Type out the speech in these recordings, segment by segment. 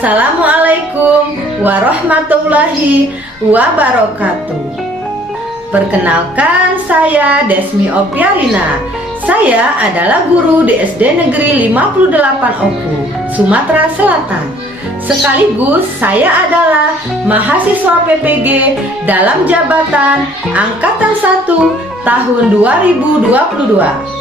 Assalamualaikum warahmatullahi wabarakatuh. Perkenalkan, saya Desmi Opiarina. Saya adalah guru di SD Negeri 58 Oku, Sumatera Selatan. Sekaligus saya adalah mahasiswa PPG dalam jabatan Angkatan 1 tahun 2022.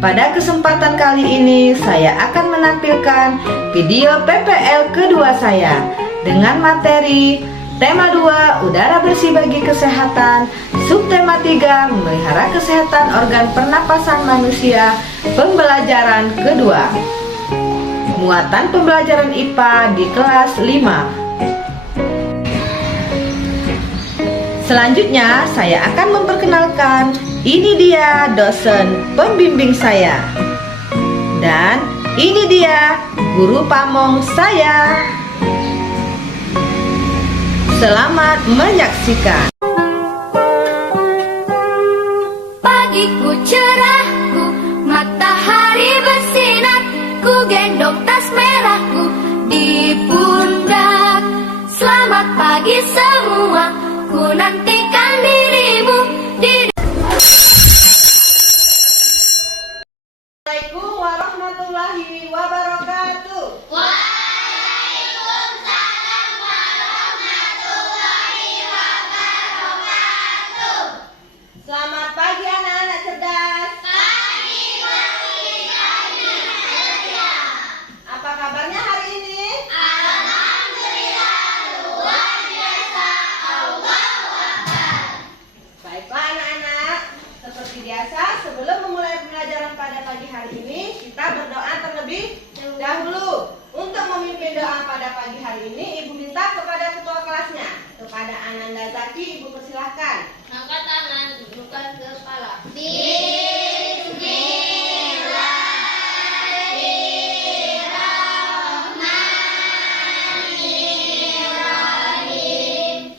Pada kesempatan kali ini saya akan menampilkan video PPL kedua saya dengan materi tema 2 udara bersih bagi kesehatan, subtema 3 memelihara kesehatan organ pernapasan manusia, pembelajaran kedua. Muatan pembelajaran IPA di kelas 5. Selanjutnya saya akan memperkenalkan, ini dia dosen pembimbing saya. Dan ini dia guru pamong saya. Selamat menyaksikan. Pagiku cerahku, matahari bersinar, ku gendong tas merahku di pundak. Selamat pagi semua, ku nantikan dirimu di. Assalamualaikum warahmatullahi wabarakatuh. Waalaikumsalam warahmatullahi wabarakatuh. Selamat pagi anak-anak cerdas. Pagi. Apa kabarnya hari ini? Alhamdulillah, luar biasa. Allahu Akbar. Baiklah anak-anak, seperti biasa sebelum memulai pembelajaran pada pagi hari ini, kita berdoa terlebih dahulu. Untuk memimpin doa pada pagi hari ini, Ibu minta kepada ketua kelasnya, kepada Ananda Zaki, Ibu persilahkan. Angkat tangan, tundukkan kepala. Bismillahirrahmanirrahim. Alhamdulillahirabbil alamin.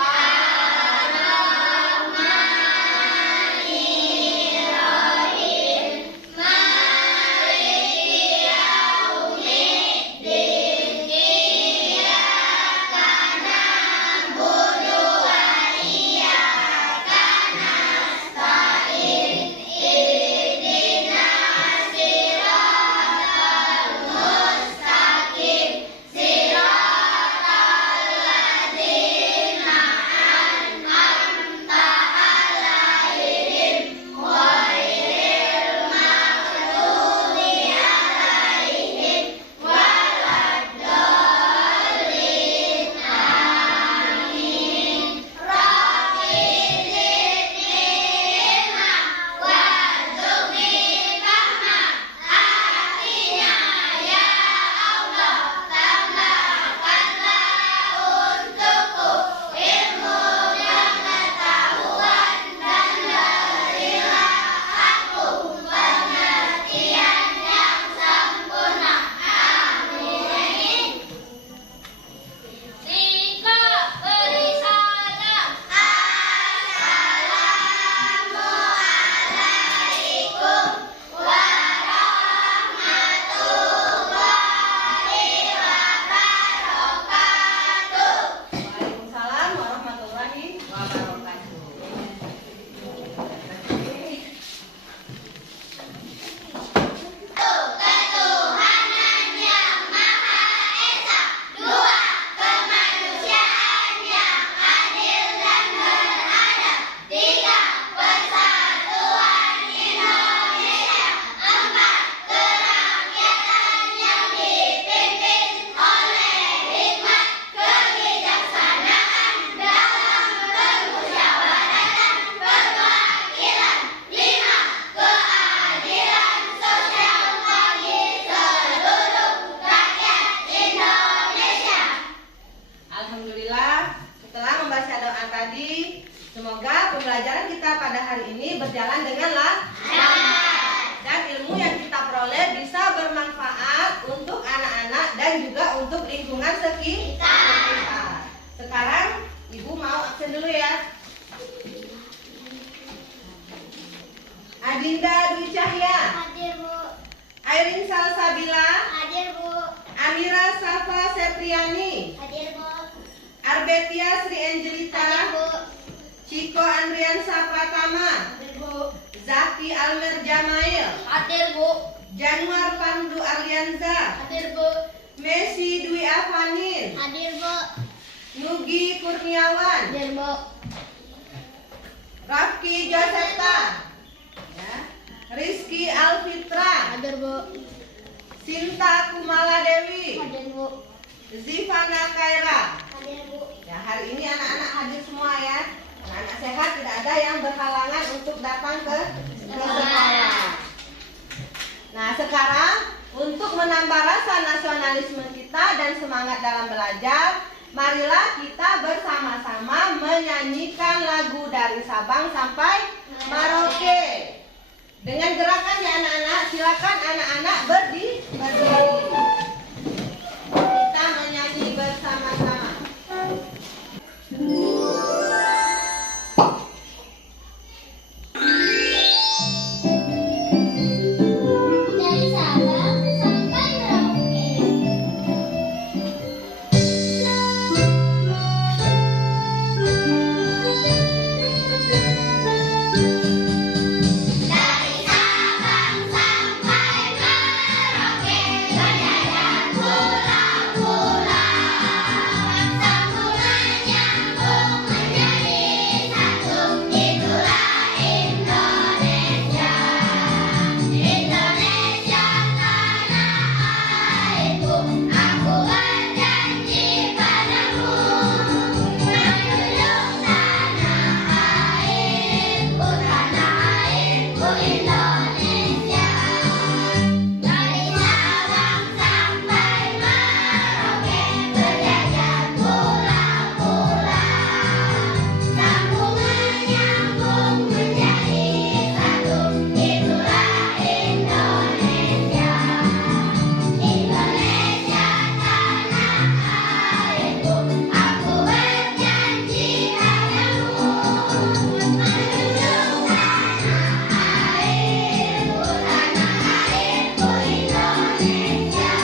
Ar-Rahmanirrahim. Maliki yaumiddin. Dwi Cahya, Hadir, Bu. Airin Salsabila, Hadir, Bu. Amira Safa Septriani, Hadir, Bu. Arbetia Sri Angelita, Hadir, Bu. Ciko Andrian Sapratama, Hadir, Bu. Zaki Almer Jamail, Hadir, Bu. Januar Pandu Arlianza, Hadir, Bu. Messi Dwi Avanin, Hadir, Bu. Nugi Kurniawan, Hadir, Bu. Rafki Josepta, ya, Rizky Alfitra, Hadir, Bu. Sinta Kumala Dewi, Hadir, Bu. Zivana Kaira. Hadir, Bu. Ya, hari ini anak-anak hadir semua ya. Anak-anak sehat, tidak ada yang berhalangan untuk datang ke sekolah. Nah, sekarang untuk menambah rasa nasionalisme kita dan semangat dalam belajar, marilah kita bersama-sama menyanyikan lagu dari Sabang sampai Merauke. Dengan gerakan ya anak-anak, silakan anak-anak berdiri. Kita menyanyi bersama-sama. Dari Sabang sampai Merauke. Dari Sabang sampai Merauke, berjalan pulau-pulau, sambungan nyambung menjadi satu. Itulah Indonesia, Indonesia tanah airku. Aku berjanji padamu, menjunjung tanah airku, Indonesia. Dari Sabang sampai Merauke, berjajar pulau-pulau, sambungan nyambung menjadi satu. Itulah Indonesia, Indonesia tanah airku. Aku berjanji padamu, menjunjung tanah airku, Indonesia.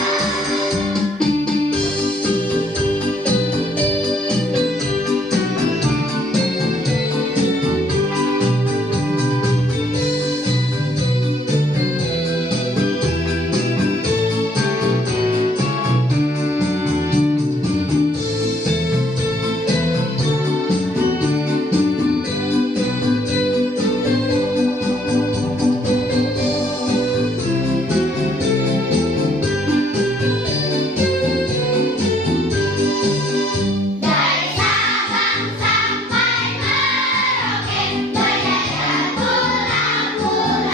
Dari Sabang sampai Merauke, berjajar pulau-pulau,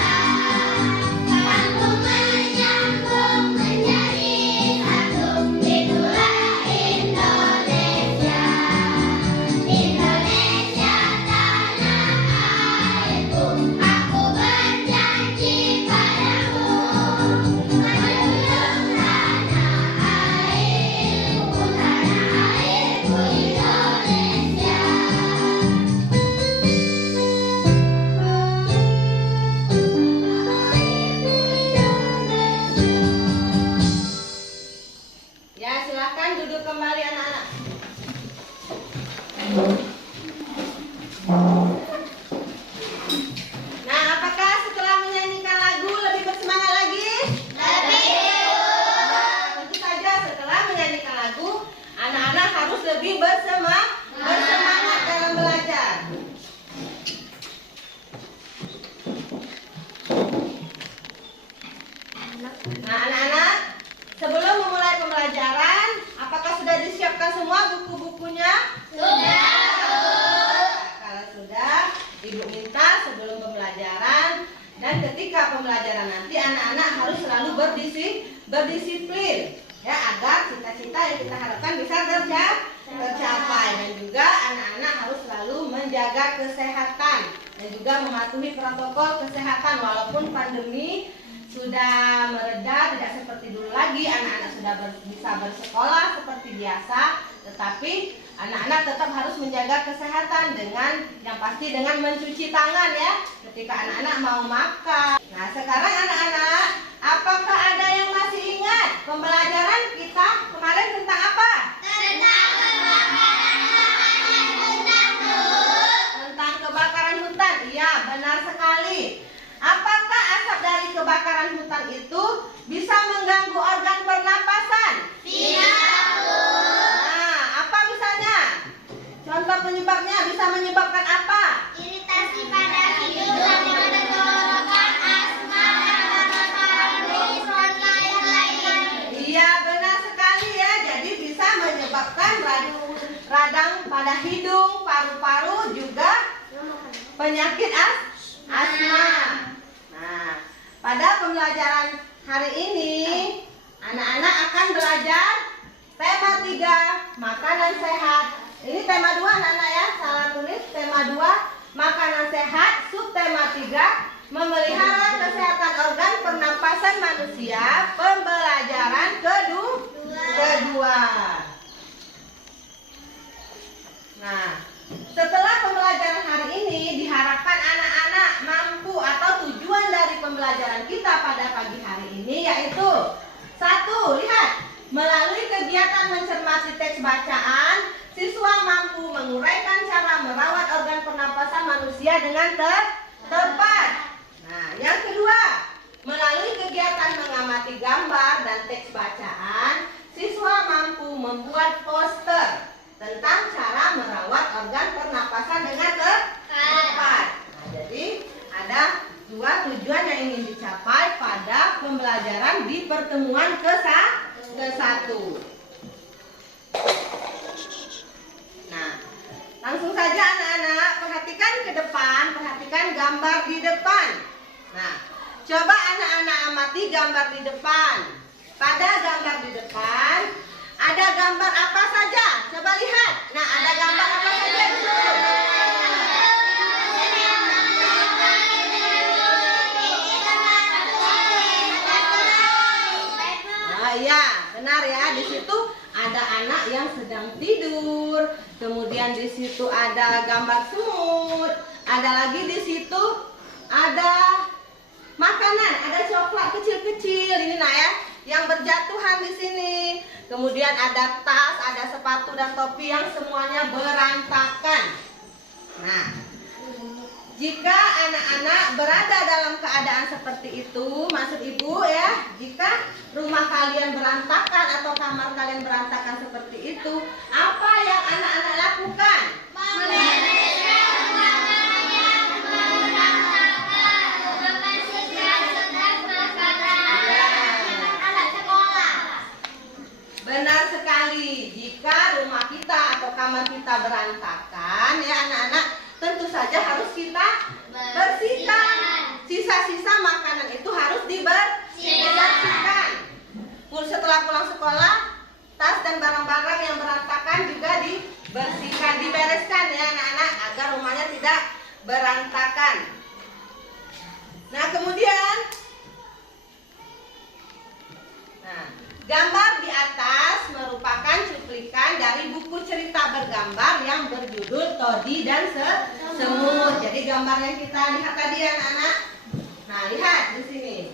sambungan nyambung menjadi satu. Itulah Indonesia, Indonesia tanah airku. Aku berjanji padamu, menjunjung tanah airku, Indonesia. Ya, silakan duduk kembali anak-anak. Nah, apakah setelah menyanyikan lagu lebih bersemangat lagi? Tentu saja setelah menyanyikan lagu, anak-anak harus lebih bersemangat dalam belajar. Nah, anak-anak, sebelum memulai pembelajaran, apakah sudah disiapkan semua buku-bukunya? Sudah. Kalau sudah, Ibu minta sebelum pembelajaran dan ketika pembelajaran nanti anak-anak harus selalu berdisiplin ya, agar cita-cita yang kita harapkan bisa tercapai. Dan juga anak-anak harus selalu menjaga kesehatan dan juga mematuhi protokol kesehatan. Walaupun pandemi sudah mereda, tidak seperti dulu lagi, anak-anak sudah bisa bersekolah seperti biasa, tetapi anak-anak tetap harus menjaga kesehatan dengan yang pasti dengan mencuci tangan ya ketika anak-anak mau makan. Nah, pada hidung, paru-paru, juga penyakit asma. Nah, pada pembelajaran hari ini anak-anak akan belajar tema 3, makanan sehat. Ini tema 2 anak-anak ya, salah tulis. Tema 2, makanan sehat. Subtema 3, memelihara kesehatan organ pernapasan manusia. Pembelajaran kedua. Nah, setelah pembelajaran hari ini diharapkan anak-anak mampu atau tujuan dari pembelajaran kita pada pagi hari ini yaitu 1. Lihat, melalui kegiatan mencermati teks bacaan, siswa mampu menguraikan cara merawat organ pernapasan manusia dengan tepat. Nah, yang kedua, melalui kegiatan mengamati gambar dan teks bacaan, siswa mampu membuat poster tentang cara merawat organ pernapasan dengan tepat. Nah, jadi ada 2 tujuan yang ingin dicapai pada pembelajaran di pertemuan ke-1. Nah, langsung saja anak-anak perhatikan ke depan, perhatikan gambar di depan. Nah, coba anak-anak amati gambar di depan. Pada gambar di depan ada gambar apa saja? Coba lihat. Nah, ada gambar apa saja di situ? Nah, iya, benar ya. Di situ ada anak yang sedang tidur. Kemudian di situ ada gambar semut. Ada lagi di situ ada makanan, ada coklat kecil-kecil ini nah ya, yang berjatuhan di sini. Kemudian ada tas, ada sepatu dan topi yang semuanya berantakan. Nah, jika anak-anak berada dalam keadaan seperti itu, maksud ibu ya, jika rumah kalian berantakan atau kamar kalian berantakan seperti itu, apa yang anak-anak lakukan? Benar sekali, jika rumah kita atau kamar kita berantakan ya anak-anak, tentu saja harus kita bersihkan. Sisa-sisa makanan itu harus dibersihkan. Setelah pulang sekolah, tas dan barang-barang yang berantakan juga dibersihkan, dibereskan ya anak-anak, agar rumahnya tidak berantakan. Nah, kemudian gambar di atas merupakan cuplikan dari buku cerita bergambar yang berjudul Todi dan Semut. Jadi gambar yang kita lihat tadi anak-anak. Nah, lihat di sini.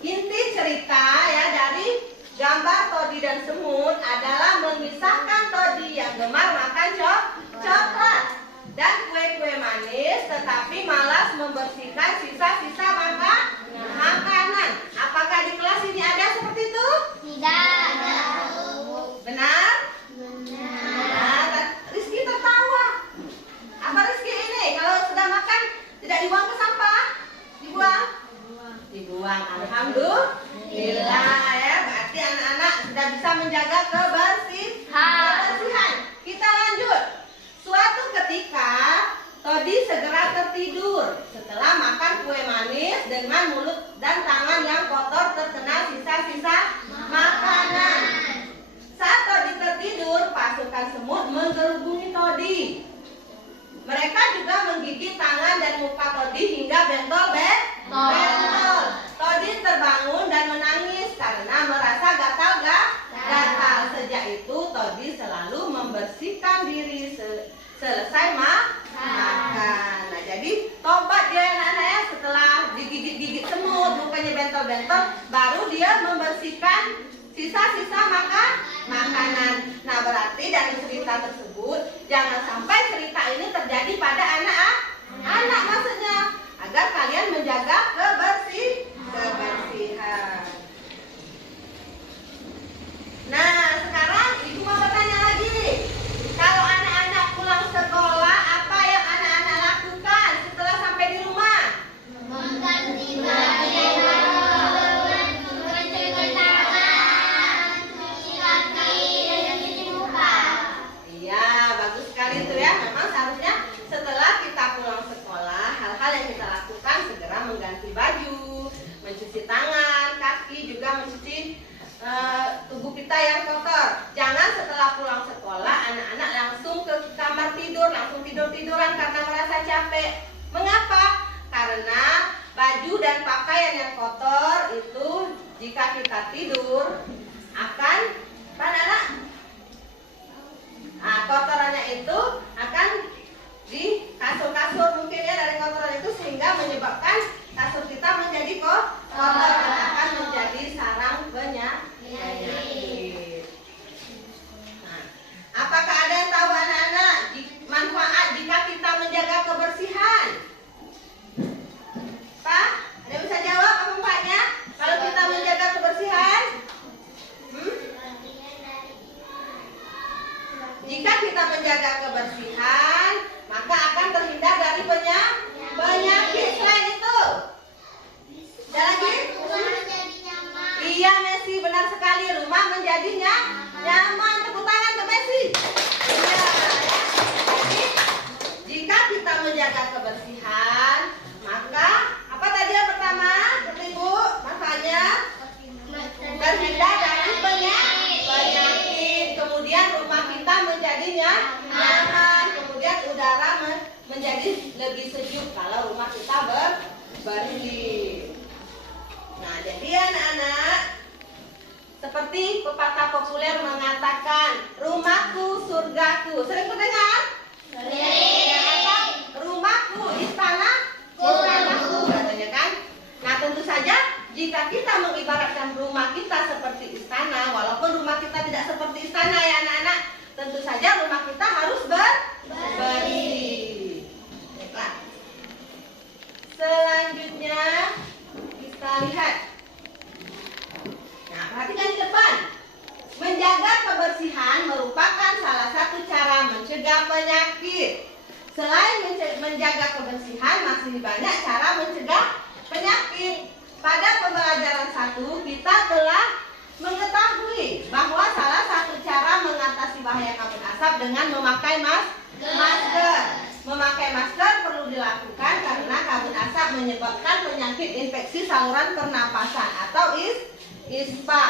Inti cerita ya dari gambar Todi dan Semut adalah mengisahkan Todi yang gemar makan coklat dan kue-kue manis, tetapi malas membersihkan sisa-sisa makanan. Apakah di kelas ini ada seperti itu? Tidak. Benar? Nah, Rizky tertawa. Apa Rizky ini? Kalau sudah makan tidak dibuang ke sampah? Dibuang? Dibuang. Alhamdulillah ya. Berarti anak-anak sudah bisa menjaga kebersihan. Kita lanjut. Suatu ketika Todi segera tertidur setelah makan kue manis dengan mulut dan tangan yang kotor terkena sisa-sisa makanan. Saat Todi tertidur, pasukan semut menggerubungi Todi. Mereka juga menggigit tangan dan muka Todi hingga bentol. Todi terbangun dan menangis karena merasa gatal. Sejak itu Todi selalu membersihkan diri selesai makan. Nah, jadi tobat dia anak-anak ya, setelah digigit-gigit semut, mukanya bentol-bentol, baru dia membersihkan sisa-sisa makanan. Nah, berarti dari cerita tersebut jangan sampai cerita ini terjadi pada anak maksudnya, agar kalian menjaga kebersihan. Nah, sekarang ibu mau bertanya lagi. Kalau anak-anak pulang sekolah, apa yang anak-anak lakukan setelah sampai di rumah? Mengganti baju, mencuci tangan, cuci kaki, dan cuci muka. Iya, bagus sekali tuh tubuh kita yang kotor. Jangan setelah pulang sekolah anak-anak langsung ke kamar tidur, langsung tidur-tiduran karena merasa capek. Mengapa? Karena baju dan pakaian yang kotor itu jika kita tidur akan apa anak? Nah, kotorannya itu akan di kasur-kasur mungkin ya, dari kotoran itu sehingga menyebabkan kasur kita menjadi kotor dan akan menjadi sarang penyakit. Nah, apakah ada yang tahu anak-anak manfaat jika kita menjaga kebersihan? Pak, ada yang bisa jawab apa manfaatnya kalau kita menjaga kebersihan? Jika kita menjaga kebersihan, maka akan terhindar dari penyakit. Selain itu, ada lagi? Iya, Messi, benar sekali. Rumah menjadi nyaman. Tepuk tangan ke Messi. Iya, ya. Jadi, jika kita menjaga kebersihan, maka apa tadi yang pertama? Ibu, manfaatnya terhindar dari penyakit. Kemudian rumah kita menjadi nyaman. Kemudian udara menjadi lebih sejuk kalau rumah kita bersih. Nah, jadi anak-anak, seperti pepatah populer mengatakan, rumahku surgaku. Sering mendengar? Sering. Rumahku istanaku katanya kan. Nah, tentu saja jika kita mengibaratkan rumah kita seperti istana, walaupun rumah kita tidak seperti istana ya anak-anak, tentu saja rumah kita harus bersih. Baiklah. Selanjutnya kita lihat. Nah, perhatikan di depan. Menjaga kebersihan merupakan salah satu cara mencegah penyakit. Selain menjaga kebersihan, masih banyak cara mencegah penyakit. Pada pembelajaran 1 kita telah mengetahui bahwa salah satu cara mengatasi bahaya kabut asap dengan memakai masker. Memakai masker perlu dilakukan karena kabut asap menyebabkan penyakit infeksi saluran pernapasan atau ISPA.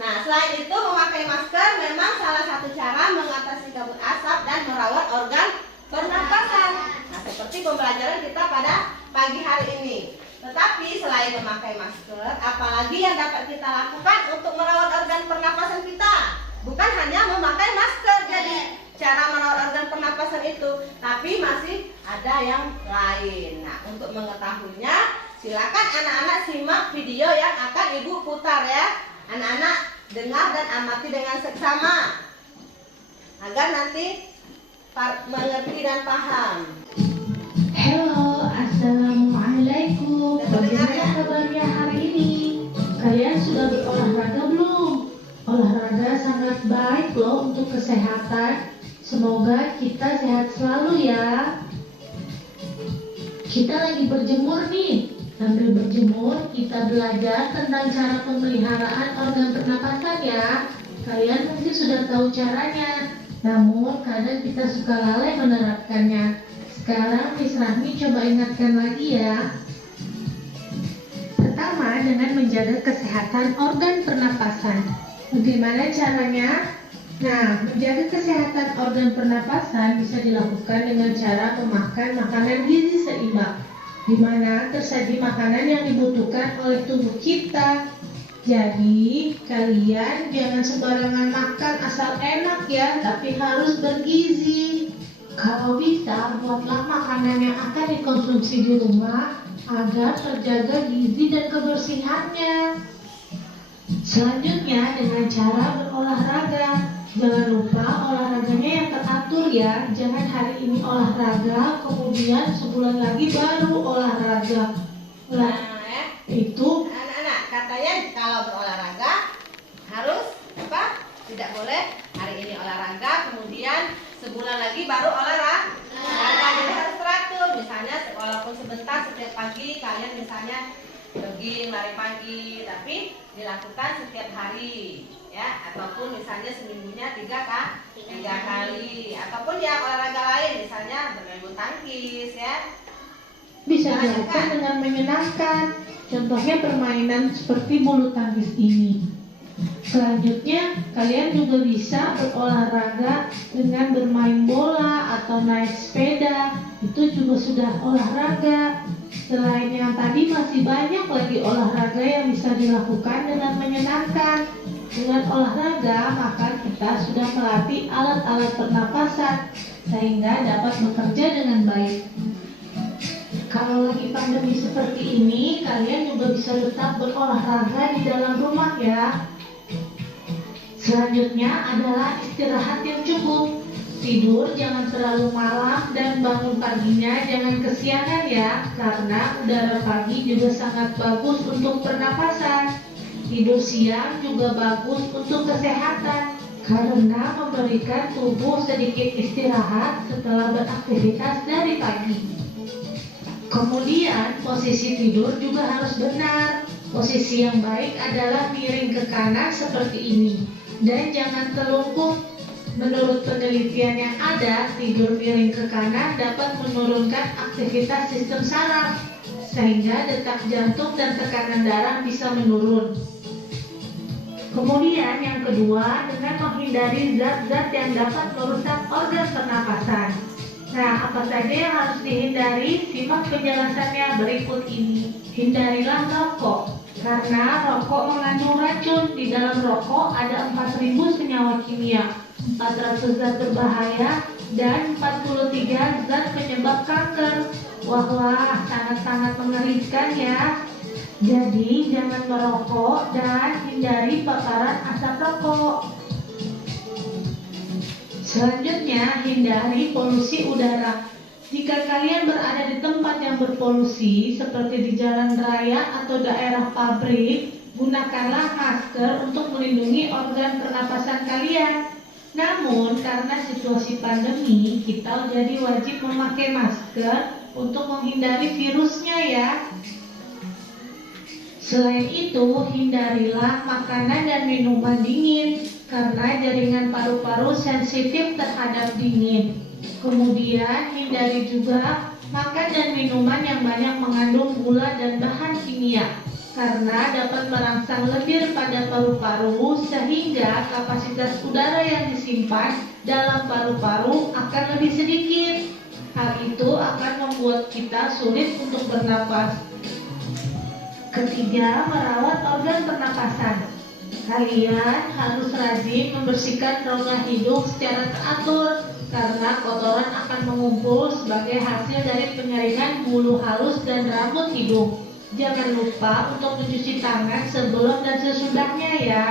Nah, selain itu memakai masker memang salah satu cara mengatasi kabut asap dan merawat organ pernapasan. Nah, seperti pembelajaran kita pada pagi hari ini. Tetapi selain memakai masker, apalagi yang dapat kita lakukan untuk merawat organ pernapasan kita? Bukan hanya memakai masker jadi cara merawat organ pernapasan itu, tapi masih ada yang lain. Nah, untuk mengetahuinya, silakan anak-anak simak video yang akan Ibu putar ya. Anak-anak dengar dan amati dengan seksama agar nanti mengerti dan paham. Halo, assalamualaikum. Bagaimana ya? kabarnya hari ini? Kalian sudah berolahraga belum? Olahraga sangat baik loh untuk kesehatan. Semoga kita sehat selalu ya. Kita lagi berjemur nih. Sambil berjemur, kita belajar tentang cara pemeliharaan organ pernapasan ya. Kalian pasti sudah tahu caranya. Namun kadang kita suka lalai menerapkannya. Sekarang Miss Rahmi coba ingatkan lagi ya. Pertama, dengan menjaga kesehatan organ pernapasan. Bagaimana caranya? Nah, menjaga kesehatan organ pernapasan bisa dilakukan dengan cara memakan makanan gizi seimbang, di mana tersaji makanan yang dibutuhkan oleh tubuh kita. Jadi, kalian jangan sembarangan makan asal enak ya, tapi harus bergizi. Kalau bisa, buatlah makanan yang akan dikonsumsi di rumah agar terjaga gizi dan kebersihannya. Selanjutnya, dengan cara berolahraga. Jangan lupa olahraganya yang teratur ya. Jangan hari ini olahraga, kemudian sebulan lagi baru olahraga. Itu Anak-anak, katanya kalau berolahraga harus apa? Tidak boleh hari ini olahraga, kemudian sebulan lagi baru olahraga. Jadi harus teratur. Misalnya walaupun sebentar setiap pagi kalian misalnya jogging, lari pagi, tapi dilakukan setiap hari ya, ataupun misalnya seminggunya 3 kali, ataupun ya olahraga lain misalnya bermain bulu tangkis ya. bisa dilakukan dengan menyenangkan. Contohnya permainan seperti bulu tangkis ini. Selanjutnya, kalian juga bisa berolahraga dengan bermain bola atau naik sepeda. Itu juga sudah olahraga. Selain yang tadi, masih banyak lagi olahraga yang bisa dilakukan dengan menyenangkan. Dengan olahraga, maka kita sudah melatih alat-alat pernapasan sehingga dapat bekerja dengan baik. Kalau lagi pandemi seperti ini, kalian juga bisa tetap berolahraga di dalam rumah ya. Selanjutnya adalah istirahat yang cukup. Tidur jangan terlalu malam dan bangun paginya jangan kesiangan ya, karena udara pagi juga sangat bagus untuk pernapasan. Tidur siang juga bagus untuk kesehatan, karena memberikan tubuh sedikit istirahat setelah beraktivitas dari pagi. Kemudian posisi tidur juga harus benar. Posisi yang baik adalah miring ke kanan seperti ini. Dan jangan telungkup. Menurut penelitian yang ada, tidur miring ke kanan dapat menurunkan aktivitas sistem saraf, sehingga detak jantung dan tekanan darah bisa menurun. Kemudian yang kedua, dengan menghindari zat-zat yang dapat merusak organ pernapasan. Nah, apa saja yang harus dihindari? Simak penjelasannya berikut ini. Hindarilah rokok. Karena rokok mengandung racun. Di dalam rokok ada 4.000 senyawa kimia, 400 zat berbahaya, dan 43 zat penyebab kanker. Wah, sangat-sangat mengerikan ya. Jadi jangan merokok dan hindari paparan asap rokok. Selanjutnya, hindari polusi udara. Jika kalian berada di tempat yang berpolusi seperti di jalan raya atau daerah pabrik, gunakanlah masker untuk melindungi organ pernapasan kalian. Namun, karena situasi pandemi, kita jadi wajib memakai masker untuk menghindari virusnya ya. Selain itu, hindarilah makanan dan minuman dingin, karena jaringan paru-paru sensitif terhadap dingin. Kemudian, hindari juga makan dan minuman yang banyak mengandung gula dan bahan kimia, karena dapat merangsang lendir pada paru-paru sehingga kapasitas udara yang disimpan dalam paru-paru akan lebih sedikit. Hal itu akan membuat kita sulit untuk bernapas. Ketiga, merawat organ pernapasan. Kalian harus rajin membersihkan rongga hidung secara teratur, karena kotoran akan mengumpul sebagai hasil dari penyaringan bulu halus dan rambut hidung. Jangan lupa untuk mencuci tangan sebelum dan sesudahnya ya.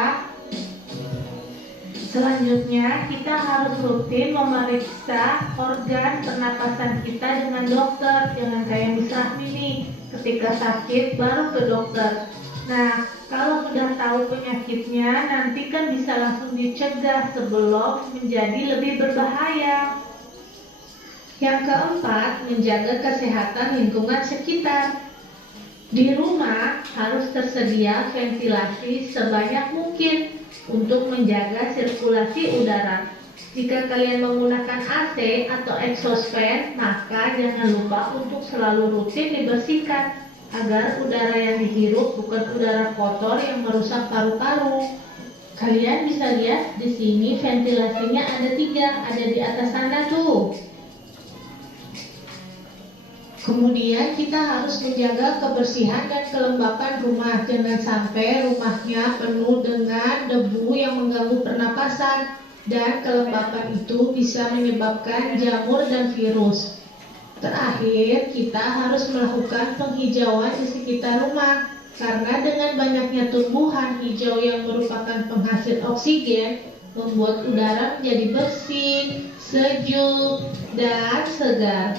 Selanjutnya, kita harus rutin memeriksa organ pernapasan kita dengan dokter. Jangan kayak misrah nih, ketika sakit baru ke dokter. Nah, kalau sudah tahu penyakitnya, nanti kan bisa langsung dicegah sebelum menjadi lebih berbahaya. Yang keempat, menjaga kesehatan lingkungan sekitar. Di rumah harus tersedia ventilasi sebanyak mungkin untuk menjaga sirkulasi udara. Jika kalian menggunakan AC atau exhaust fan, maka jangan lupa untuk selalu rutin dibersihkan agar udara yang dihirup bukan udara kotor yang merusak paru-paru. Kalian bisa lihat di sini ventilasinya ada 3, ada di atas sana tuh. Kemudian kita harus menjaga kebersihan dan kelembapan rumah. Jangan sampai rumahnya penuh dengan debu yang mengganggu pernapasan, dan kelembapan itu bisa menyebabkan jamur dan virus. Terakhir, kita harus melakukan penghijauan di sekitar rumah, karena dengan banyaknya tumbuhan hijau yang merupakan penghasil oksigen, membuat udara menjadi bersih, sejuk, dan segar.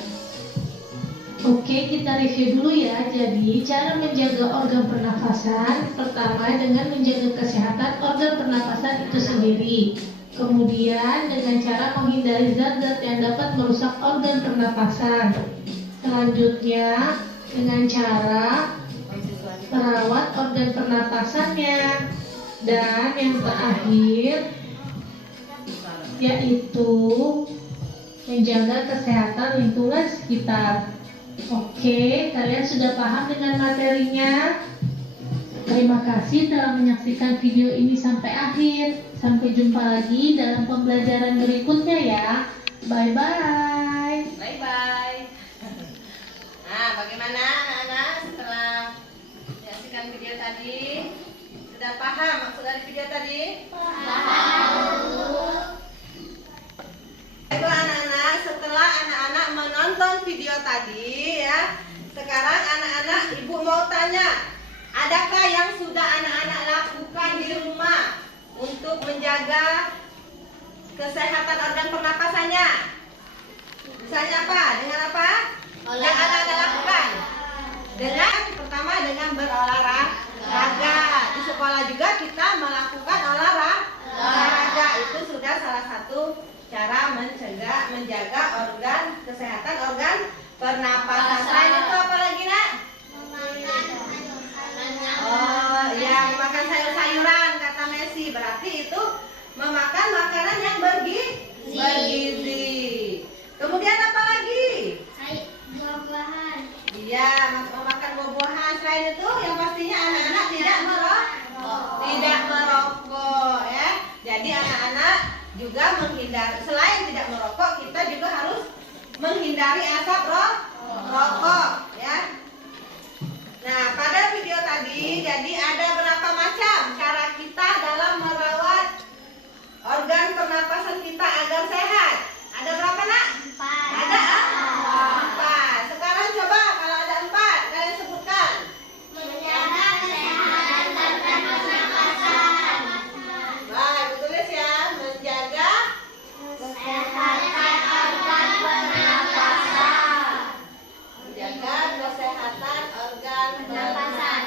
Oke, kita review dulu ya. Jadi, cara menjaga organ pernafasan, pertama dengan menjaga kesehatan organ pernafasan itu sendiri. Kemudian dengan cara menghindari zat-zat yang dapat merusak organ pernapasan. Selanjutnya dengan cara merawat organ pernapasannya. Dan yang terakhir yaitu menjaga kesehatan lingkungan sekitar. Oke, kalian sudah paham dengan materinya? Terima kasih telah menyaksikan video ini sampai akhir. Sampai jumpa lagi dalam pembelajaran berikutnya ya. Bye-bye. Bye-bye. Nah, bagaimana anak-anak setelah menyaksikan video tadi? Sudah paham maksud dari video tadi? Baiklah anak-anak, setelah anak-anak menonton video tadi ya, sekarang anak-anak ibu mau tanya, adakah yang sudah anak-anak lakukan di rumah untuk menjaga kesehatan organ pernapasannya? Misalnya apa? Dengan apa? Yang anak-anak lakukan? Dengan pertama dengan berolahraga. Di sekolah juga kita melakukan olahraga. Itu sudah salah satu cara menjaga kesehatan organ pernapasan. Selain itu apa lagi nak? Oh ya, makan sayur-sayuran kata Messi. Berarti itu memakan makanan yang bergizi. Kemudian apa lagi? Buah-buahan. Iya, memakan buah-buahan. Selain itu yang pastinya anak-anak tidak merokok ya. Jadi anak-anak juga menghindari, selain tidak merokok, kita juga harus menghindari asap rokok ya. Nah, pada video tadi jadi ada berapa macam cara kita dalam merawat organ pernapasan kita agar sehat. Ada berapa nak? 4. Ada 4. Sekarang coba kalau ada 4, kalian sebutkan. Menjaga kesehatan organ pernapasan. Baik, tulis ya. Menjaga Kesehatan organ pernapasan. menjaga kesehatan organ pernapasan.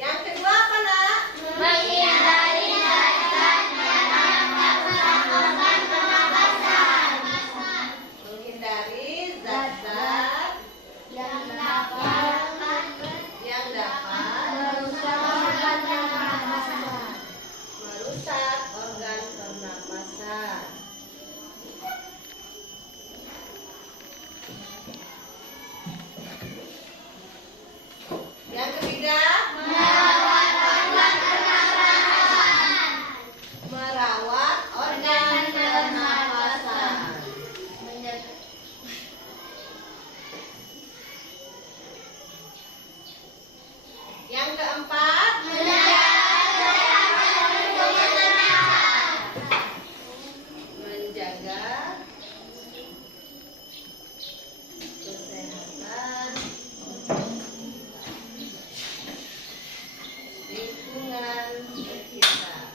Yang kedua apa nak? Menghindari zat-zat yang dapat merusak organ pernapasan. Menghindari zat-zat Yang dapat yang dapat merusak organ pernapasan. merusak organ pernapasan. Yang ketiga, Merawat organ pernapasan. merawat organ pernapasan. Yang keempat, menjaga kesehatan lingkungan sekitar.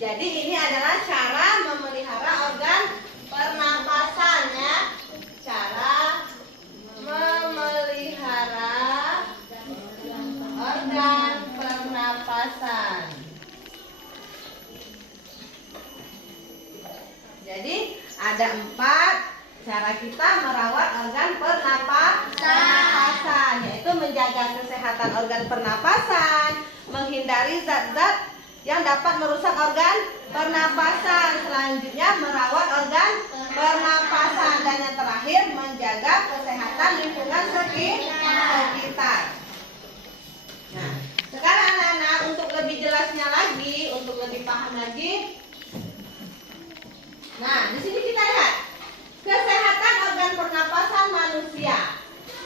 Jadi ini adalah cara memelihara organ pernapasan ya. Cara memelihara organ pernapasan. Jadi ada 4 cara kita merawat organ pernapasan, yaitu menjaga kesehatan organ pernapasan, menghindari zat-zat yang dapat merusak organ pernapasan, selanjutnya merawat organ pernapasan, dan yang terakhir menjaga kesehatan lingkungan sekitar. Nah, sekarang anak-anak untuk lebih jelasnya lagi, untuk lebih paham lagi. Nah, di sini kita lihat kesehatan organ pernapasan manusia.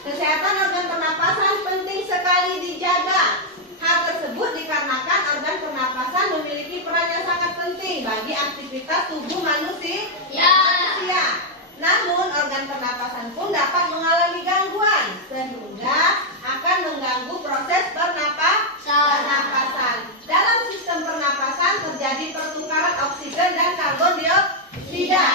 Kesehatan organ pernapasan penting sekali dijaga. Hal tersebut dikarenakan organ pernapasan memiliki peran yang sangat penting bagi aktivitas tubuh manusia. Namun, organ pernapasan pun dapat mengalami gangguan sehingga akan mengganggu proses pernapasan. Dalam sistem pernapasan terjadi pertukaran oksigen dan karbon dioksida.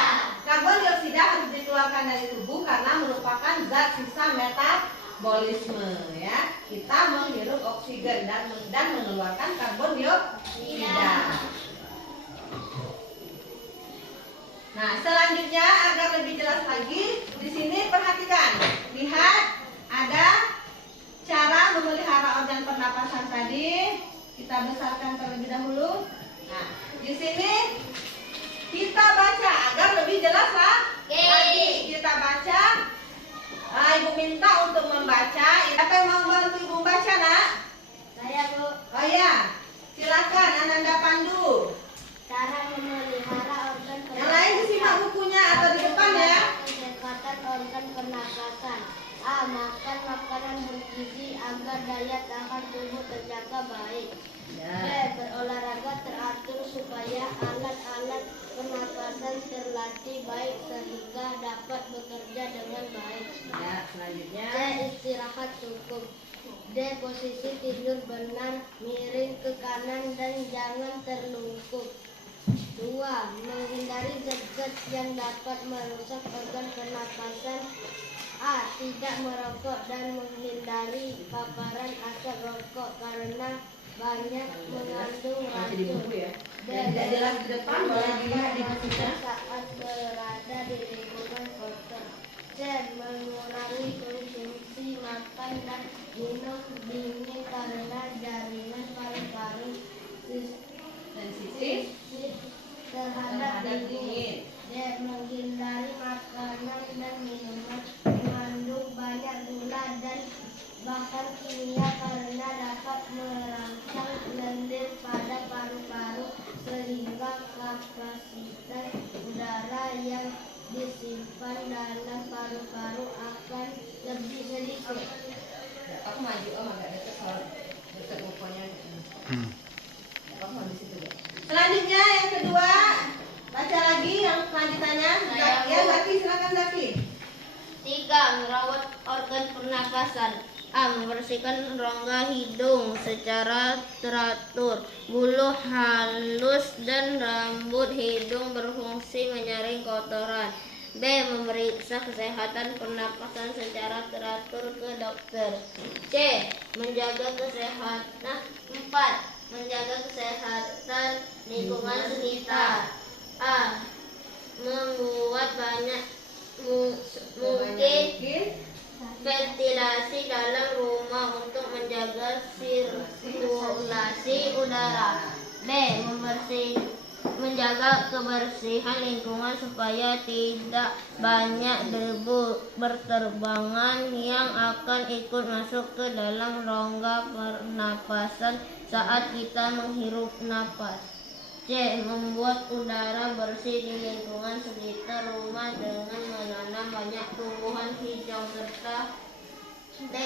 Karbon dioksida harus dikeluarkan dari tubuh karena merupakan zat sisa metabolisme ya. Kita menghirup oksigen dan mengeluarkan karbon dioksida. Nah, selanjutnya agar lebih jelas lagi, di sini perhatikan. Lihat, ada cara memelihara organ pernapasan tadi. Kita besarkan terlebih dahulu. Nah, di sini kita baca agar lebih jelas lagi. Kita baca Oh ya, silakan Ananda Pandu. Cara memelihara organ Yang lain disimak bukunya atau di depan ya. kesehatan organ pernapasan. A. Makan makanan bergizi agar daya tahan tubuh terjaga baik. B. Berolahraga teratur supaya alat-alat pernapasan terlatih baik sehingga dapat bekerja dengan baik. Ya, selanjutnya. C. Istirahat cukup. D. Posisi tidur benar, miring ke kanan dan jangan terlungkup. 2. Menghindari zat-zat yang dapat merusak organ pernapasan. A. Tidak merokok dan menghindari paparan asap rokok karena banyak mengandung Masih di racun. buku ya. D. Dan tidak jelas di depan boleh dilihat di bukunya. Saat berada di lingkungan kotor. C. Mengurangi konsumsi makan dan minum dingin karena jaringan paru-paru Sensitif terhadap dingin. D. Menghindari makanan dan minuman mengandung banyak gula dan bahan kimia karena dapat merangsang lendir pada paru-paru sehingga kapasitas udara yang disimpan dalam paru-paru akan lebih sedikit. Aku maju agak dekat soal dekat bukunya. Aku mau di situ deh. Selanjutnya yang kedua, baca lagi yang selanjutnya. Ya, Zaki, silakan Zaki. 3. Merawat organ pernapasan. A. Membersihkan rongga hidung secara teratur. Bulu halus dan rambut hidung berfungsi menyaring kotoran. B. Memeriksa kesehatan pernapasan secara teratur ke dokter. C. Menjaga kesehatan. 4. Menjaga kesehatan lingkungan sekitar. A. Membuat banyak mungkin ventilasi dalam rumah untuk menjaga sirkulasi udara. B. Menjaga kebersihan lingkungan supaya tidak banyak debu berterbangan yang akan ikut masuk ke dalam rongga pernapasan saat kita menghirup napas. C. Membuat udara bersih di lingkungan sekitar rumah dengan menanam banyak tumbuhan hijau serta D.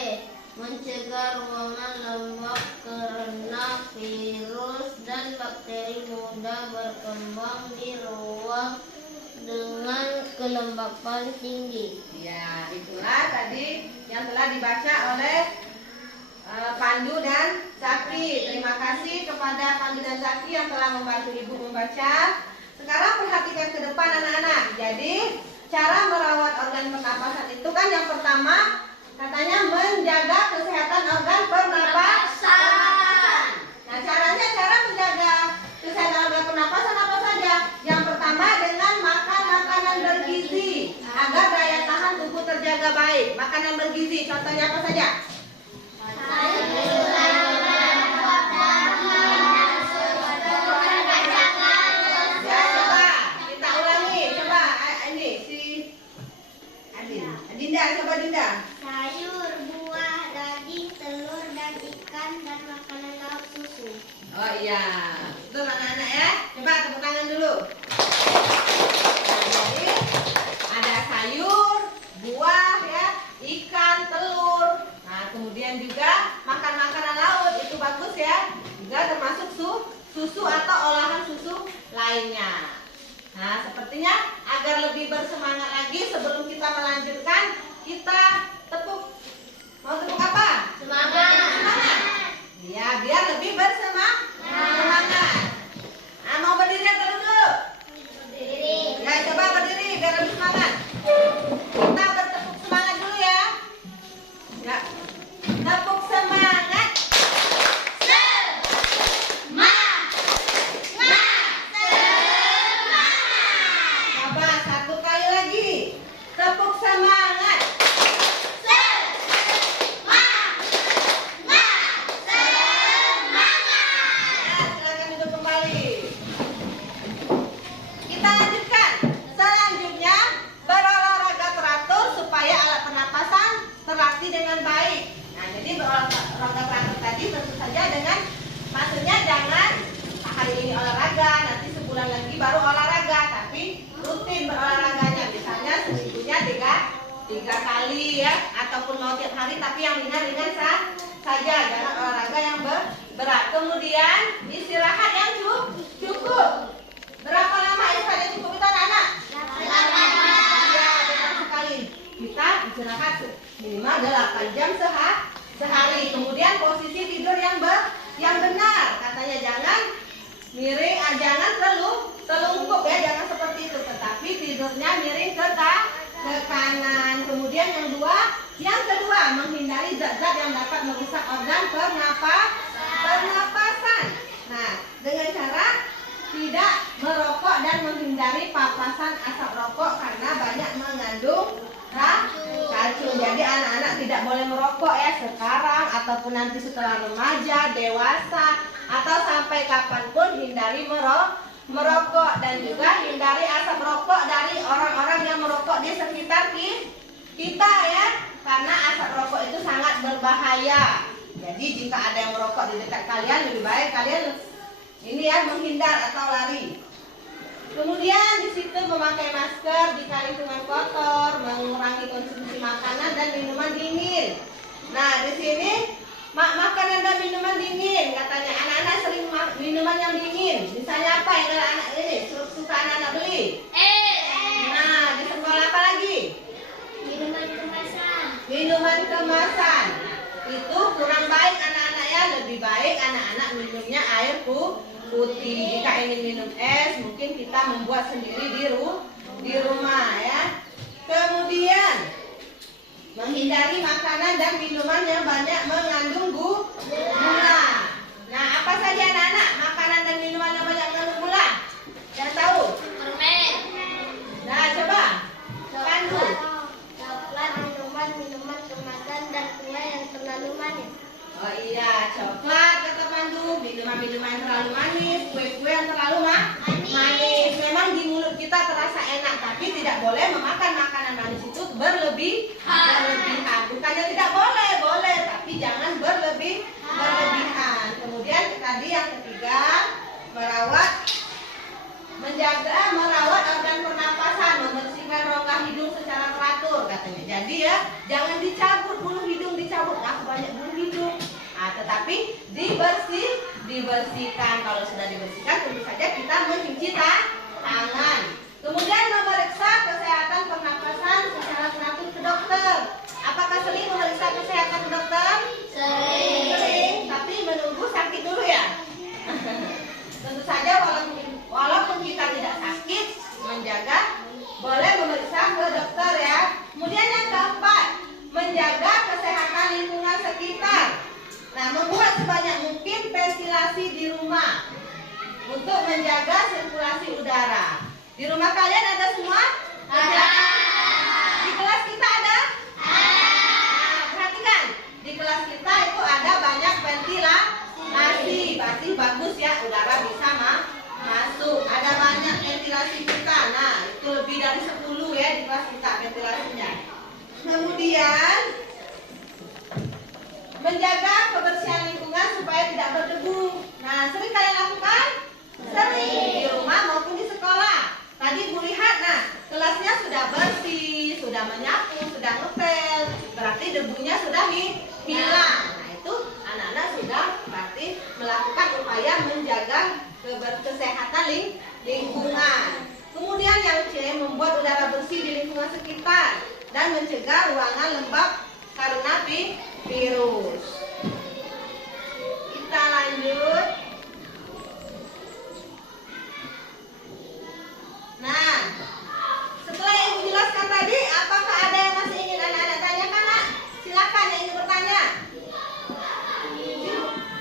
Mencegah ruangan lembab karena virus dan bakteri mudah berkembang di ruang dengan kelembapan tinggi. Ya, itulah tadi yang telah dibaca oleh Pandu dan Zaki. Terima kasih kepada Pandu dan Zaki yang telah membantu ibu membaca. Sekarang perhatikan ke depan anak-anak. Jadi cara merawat organ pernapasan itu kan yang pertama katanya menjaga kesehatan organ pernapasan. Nah, cara menjaga kesehatan organ pernapasan apa saja? Yang pertama dengan makan makanan bergizi agar daya tahan tubuh terjaga baik. Makanan bergizi contohnya apa saja? Ya, coba kita ulangi. Coba ini si Dinda, coba Dinda. Sayur, buah, daging, telur, dan ikan, dan makanan laut susu. Oh iya, betul anak-anak ya. Coba tepuk tangan dulu. Nah, jadi ada sayur, buah ya, ikan, telur. Nah, kemudian juga makan makanan laut itu bagus ya. Juga termasuk susu atau olahan susu lainnya. Nah, sepertinya agar lebih bersemangat lagi sebelum kita melanjutkan, kita tepuk. Mau tepuk apa? Semangat. Semangat. Ya, biar lebih bersemangat. Nah, mau berdiri atau duduk? Berdiri. Ya, coba berdiri biar lebih semangat. Kita bertepuk semangat dulu ya. Ya. Tepuk semangat. Coba satu kali lagi. Tepuk semangat. Ya, silakan duduk kembali. Kita lanjutkan. Selanjutnya berolahraga teratur supaya alat pernapasan terlatih dengan baik. Nah, jadi berolahraga teratur tadi tentu saja dengan Maksudnya jangan hari ini olahraga, nanti sebulan lagi baru olahraga, tapi rutin berolahraganya. Misalnya seminggunya tiga kali ya, ataupun mau tiap hari tapi yang ringan-ringan saja, jangan olahraga yang berat. Kemudian istirahat yang cukup. Berapa lama istirahat yang cukup itu anak-anak? Ya, benar sekali. Kita istirahat minimal 8 jam sehari. Kemudian posisi tidur yang benar. Katanya jangan miring, jangan telungkup ya, jangan seperti itu. Tetapi tidurnya miring ke kanan. Kemudian yang kedua menghindari zat-zat yang dapat merusak organ pernapasan. Nah, dengan cara tidak merokok dan menghindari papasan asap rokok karena banyak mengandung racun. Jadi anak-anak tidak boleh merokok ya sekarang ataupun nanti setelah remaja, dewasa, atau sampai kapanpun hindari merokok. Dan juga hindari asap rokok dari orang-orang yang merokok di sekitar kita ya, karena asap rokok itu sangat berbahaya. Jadi jika ada yang merokok di dekat kalian, lebih baik kalian ini ya menghindar atau lari. Kemudian di situ memakai masker jika lingkungan kotor, mengurangi konsumsi makanan dan minuman dingin. Nah, di sini makanan dan minuman dingin, katanya anak-anak sering minuman yang dingin. Misalnya apa yang anak ini suka anak-anak beli? Nah, di sekolah apa lagi? Minuman kemasan. Itu kurang baik anak-anak ya, lebih baik anak-anak minumnya air putih. Jika ingin minum es, mungkin kita membuat sendiri di rumah ya. Kemudian menghindari makanan dan minuman yang banyak mengandung gula. Nah, apa saja anak-anak makanan dan minuman yang banyak mengandung gula? Yang tahu? Permen. Nah, coba Pandu. Coklat, minuman kemasan dan kue yang terlalu manis. Oh iya, coklat kata Pandu, minuman-minuman yang terlalu manis, kue-kue yang terlalu manis. Memang di mulut kita terasa enak, tapi tidak boleh memakan makanan manis itu berlebihan. Bukannya tidak boleh, tapi jangan berlebihan. Kemudian tadi yang ketiga, merawat organ pernapasan, membersihkan rongga hidung secara teratur katanya. Jadi ya, jangan dicabut bulu hidung, banyak bulu hidung. Tetapi dibersihkan. Kalau sudah dibersihkan, tentu saja kita mencuci tangan. Kemudian memeriksa kesehatan pernapasan secara teratur ke dokter. Apakah sering memeriksa kesehatan ke dokter? Sering, tapi menunggu sakit dulu ya. Tentu saja walaupun kita tidak sakit, menjaga boleh memeriksa ke dokter ya. Kemudian yang keempat, menjaga kesehatan lingkungan sekitar. Nah, membuat sebanyak mungkin ventilasi di rumah untuk menjaga sirkulasi udara. Di rumah kalian ada semua? Ada. Di kelas kita ada? Nah, perhatikan, di kelas kita itu ada banyak ventilasi. Pasti bagus ya, udara bisa masuk. Ada banyak ventilasi kita. Nah, itu lebih dari 10 ya di kelas kita ventilasinya. Kemudian menjaga kebersihan lingkungan supaya tidak berdebu. Nah, sering kalian lakukan? Sering, di rumah maupun di sekolah. Tadi Bu lihat, nah kelasnya sudah bersih, sudah menyapu, sudah ngepel, berarti debunya sudah hilang. Nah, itu anak-anak sudah berarti melakukan upaya menjaga kesehatan lingkungan. Kemudian yang C, membuat udara bersih di lingkungan sekitar dan mencegah ruangan lembab karena virus. Kita lanjut. Nah, setelah yang Ibu jelaskan tadi, apakah ada yang masih ingin anak-anak tanyakan, Nak? Silakan yang ingin bertanya.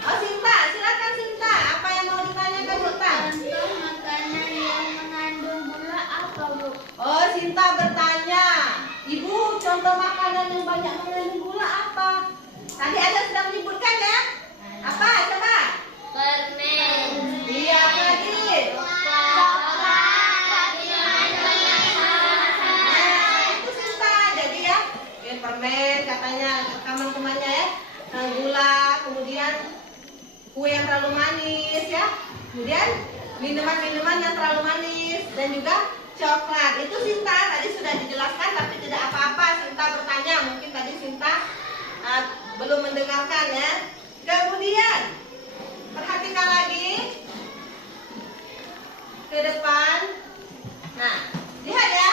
Oh, Sinta, silakan Sinta. Apa yang mau ditanyakan, Sinta? Contoh makanan yang mengandung gula apa, Bu? Oh, Sinta bertanya, Ibu, contoh makanan yang banyak mengandung gula apa? Tadi ada sudah menyebutkan ya? Apa? Coba. Permen. Iya, tadi. Permen katanya teman-temannya ya, gula, kemudian kue yang terlalu manis ya. Kemudian minuman-minuman yang terlalu manis dan juga coklat. Itu Sinta tadi sudah dijelaskan, tapi tidak apa-apa Sinta bertanya. Mungkin tadi Sinta belum mendengarkan ya. Kemudian perhatikan lagi ke depan. Nah, lihat ya.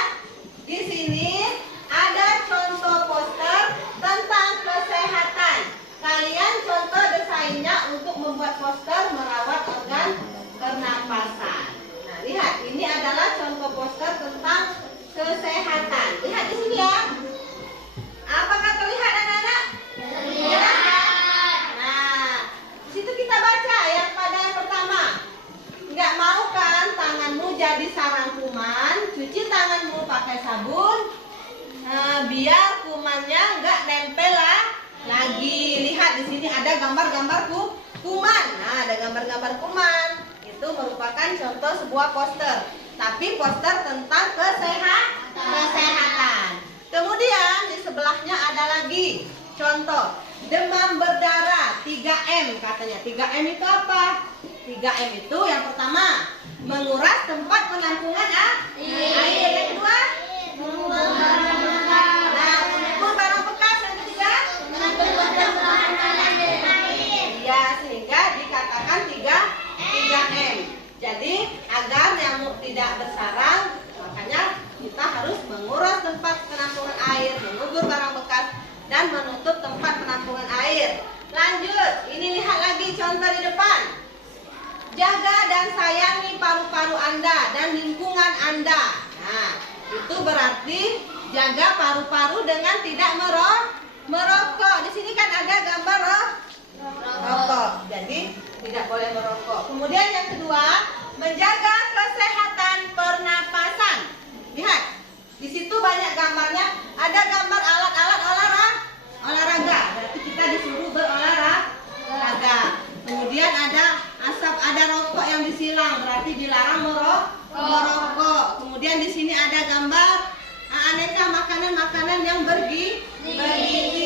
Di sini ada contoh poster tentang kesehatan. Kalian contoh desainnya untuk membuat poster merawat organ pernapasan. Nah, lihat, ini adalah contoh poster tentang kesehatan. Lihat di sini ya. Apakah terlihat anak-anak? Terlihat. Nah, di situ kita baca yang pada yang pertama. Nggak mau kan tanganmu jadi sarang kuman? Cuci tanganmu pakai sabun. Biar kumannya nggak nempel lagi. Lihat di sini ada gambar-gambar kuman. Nah, ada gambar-gambar kuman. Itu merupakan contoh sebuah poster. Tapi poster tentang kesehatan. Kemudian di sebelahnya ada lagi contoh demam berdarah 3M katanya. 3M itu apa? 3M itu yang pertama menguras tempat penampungan air. Yang kedua mengumpul barang bekas. Yang ketiga ya, sehingga dikatakan 3M. Jadi agar nyamuk tidak bersarang, makanya kita harus menguras tempat penampungan air, mengubur barang bekas, dan menutup tempat penampungan air. Lanjut, ini lihat lagi contoh di depan. Jaga dan sayangi paru-paru Anda dan lingkungan Anda. Nah, itu berarti jaga paru-paru dengan tidak merokok. Di sini kan ada gambar rokok. Jadi tidak boleh merokok. Kemudian yang kedua, menjaga kesehatan pernapasan. Lihat, di situ banyak gambarnya. Ada gambar alat-alat olahraga. Berarti kita disuruh berolahraga. Kemudian ada asap, ada rokok yang disilang. Berarti dilarang merokok. Kemudian di sini ada gambar aneka makanan-makanan yang bergizi.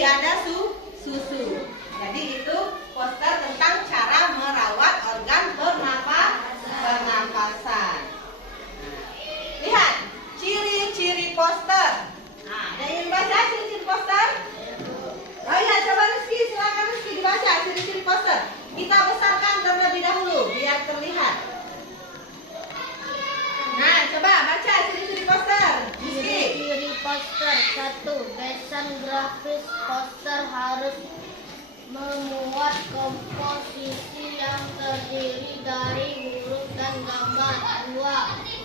Ada susu. Jadi itu poster tentang cara merawat organ pernapasan. Lihat ciri-ciri poster. Nah, ada yang baca ciri-ciri poster? Oh iya, coba Rizky, silakan Rizky dibaca ciri-ciri poster. Kita besarkan terlebih dahulu biar terlihat. Nah, coba baca ciri-ciri poster. Rizky. Ciri poster 1. Desain grafis poster harus memuat komposisi yang terdiri dari huruf dan gambar. 2.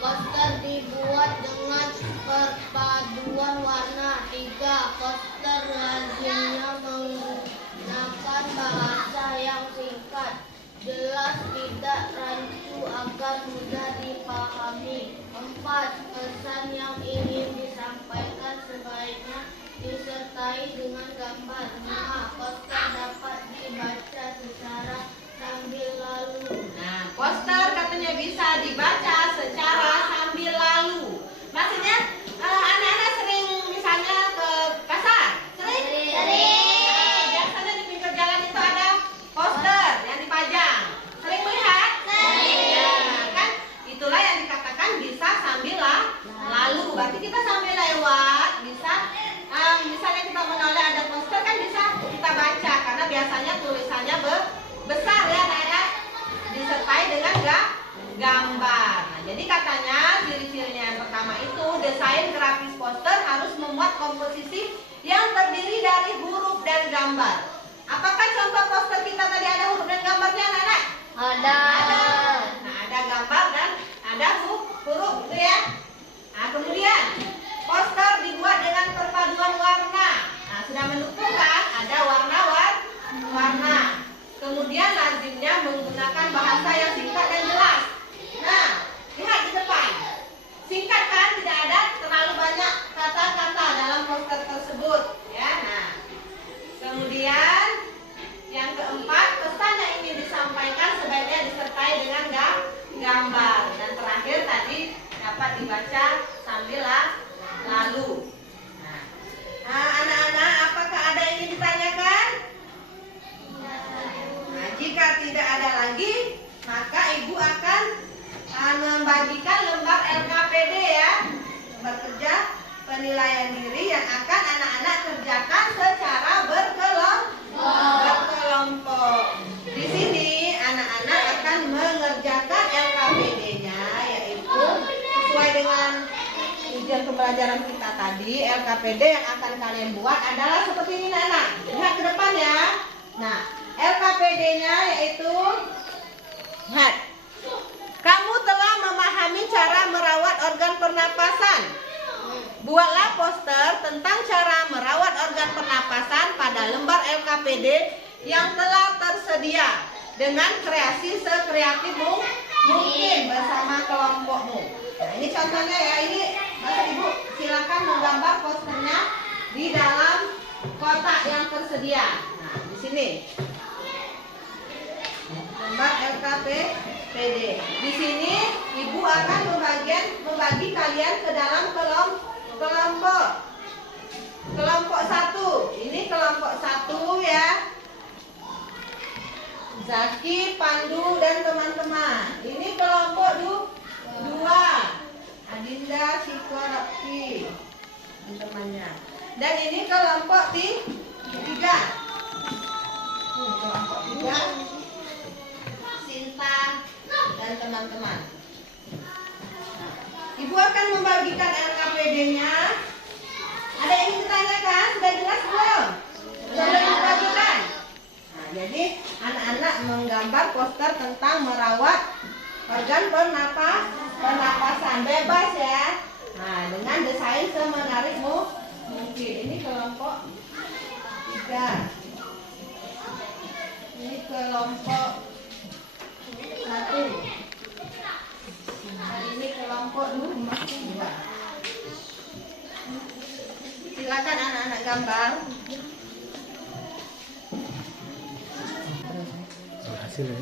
Poster dibuat dengan perpaduan warna. 3. Poster lazimnya menggunakan bahasa yang singkat, jelas, tidak rancu agar mudah dipahami. 4. Pesan yang ingin disampaikan sebaiknya disertai dengan gambar. 5. Poster dapat dibaca secara sambil lalu. Nah, poster katanya bisa dibaca secara sambil lalu. Maksudnya anak-anak sering misalnya ke pasar? Sering? Biasanya di pinggir jalan itu ada poster yang dipajang. Sering melihat? Ya, kan? Itulah yang dikatakan bisa sambil lalu. Berarti kita sambil lewat bisa. Misalnya kita menoleh ada poster kan bisa kita baca karena biasanya tulisannya besar ya anak-anak, disertai dengan gambar. Nah, jadi katanya ciri-cirinya yang pertama itu desain grafis poster harus memuat komposisi yang terdiri dari huruf dan gambar. Apakah contoh poster kita tadi ada huruf dan gambarnya anak-anak? Ada. Nah, ada gambar dan ada huruf gitu ya. Nah, kemudian poster dibuat dengan perpaduan warna. Nah, sudah mendukung kan? Ada warna. Kemudian lazimnya menggunakan bahasa yang singkat dan jelas. Nah, lihat di depan. Singkat kan? Tidak ada terlalu banyak kata-kata dalam poster tersebut. Ya, nah. Kemudian yang keempat, pesan yang ingin disampaikan sebaiknya disertai dengan gambar. Dan terakhir tadi dapat dibaca pembelajaran kita tadi, LKPD yang akan kalian buat adalah seperti ini anak. Lihat ke depan ya. Nah, LKPD-nya yaitu, lihat, kamu telah memahami cara merawat organ pernapasan. Buatlah poster tentang cara merawat organ pernapasan pada lembar LKPD yang telah tersedia dengan kreasi sekreatif mungkin bersama kelompokmu. Nah, ini contohnya ya, ini Bapak Ibu silakan menggambar posternya di dalam kotak yang tersedia. Nah, di sini lembar LKPD. Di sini Ibu akan membagi kalian ke dalam kelompok. Kelompok 1. Ini kelompok 1 ya. Zaki, Pandu, dan teman-teman. Ini kelompok 2. Adinda, Siko, Rakti, dan temannya. Dan ini kelompok 3. Kelompok 3. Sinta dan teman-teman. Ibu akan membagikan LKPD-nya. Ada yang ingin ditanyakan? Sudah jelas belum? Sudah dibagikan? Nah, jadi anak-anak menggambar poster tentang merawat organ pernapasan bebas ya. Nah, dengan desain semenarik mungkin. Ini kelompok 3. Ini kelompok 1. Nah, ini kelompok 2. Silakan anak-anak gambar. Hasil ya.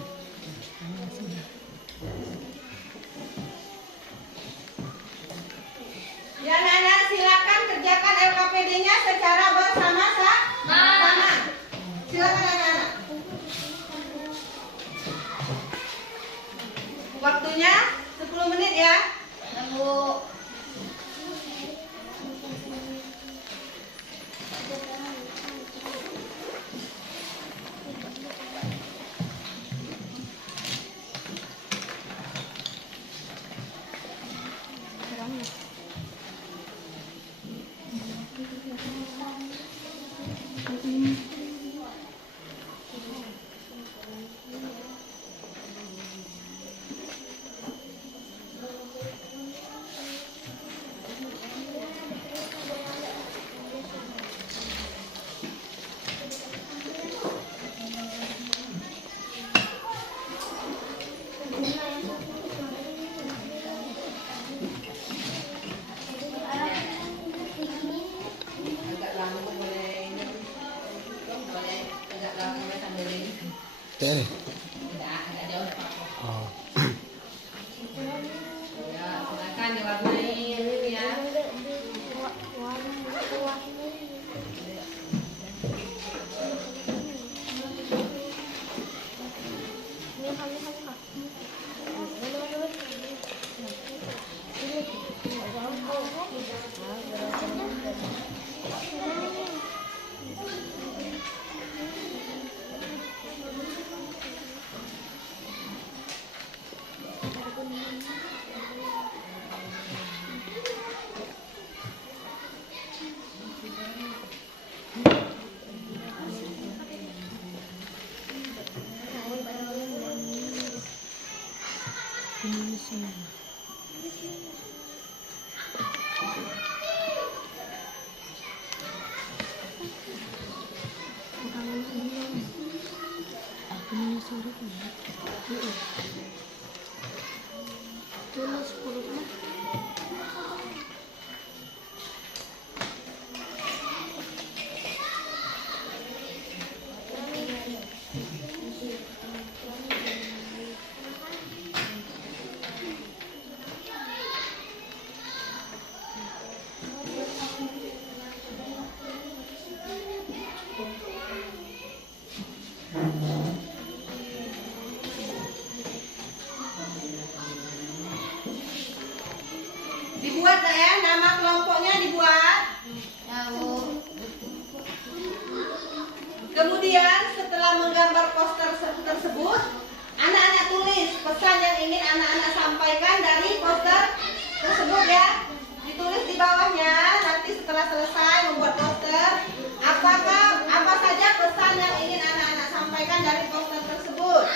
Ya anak-anak silakan kerjakan LKPD-nya secara bersama-sama. Silakan anak-anak. Waktunya 10 menit ya. Bu. TN. Agak jauh enggak apa-apa. Oh. Ya, silakan diwarnai ini ya. Dibuat tak ya, nama kelompoknya dibuat. Kemudian setelah menggambar poster tersebut, anak-anak tulis pesan yang ingin anak-anak sampaikan dari poster tersebut ya. Ditulis ditulis di bawahnya nanti setelah selesai membuat poster apa saja pesan yang ingin anak-anak sampaikan dari poster tersebut.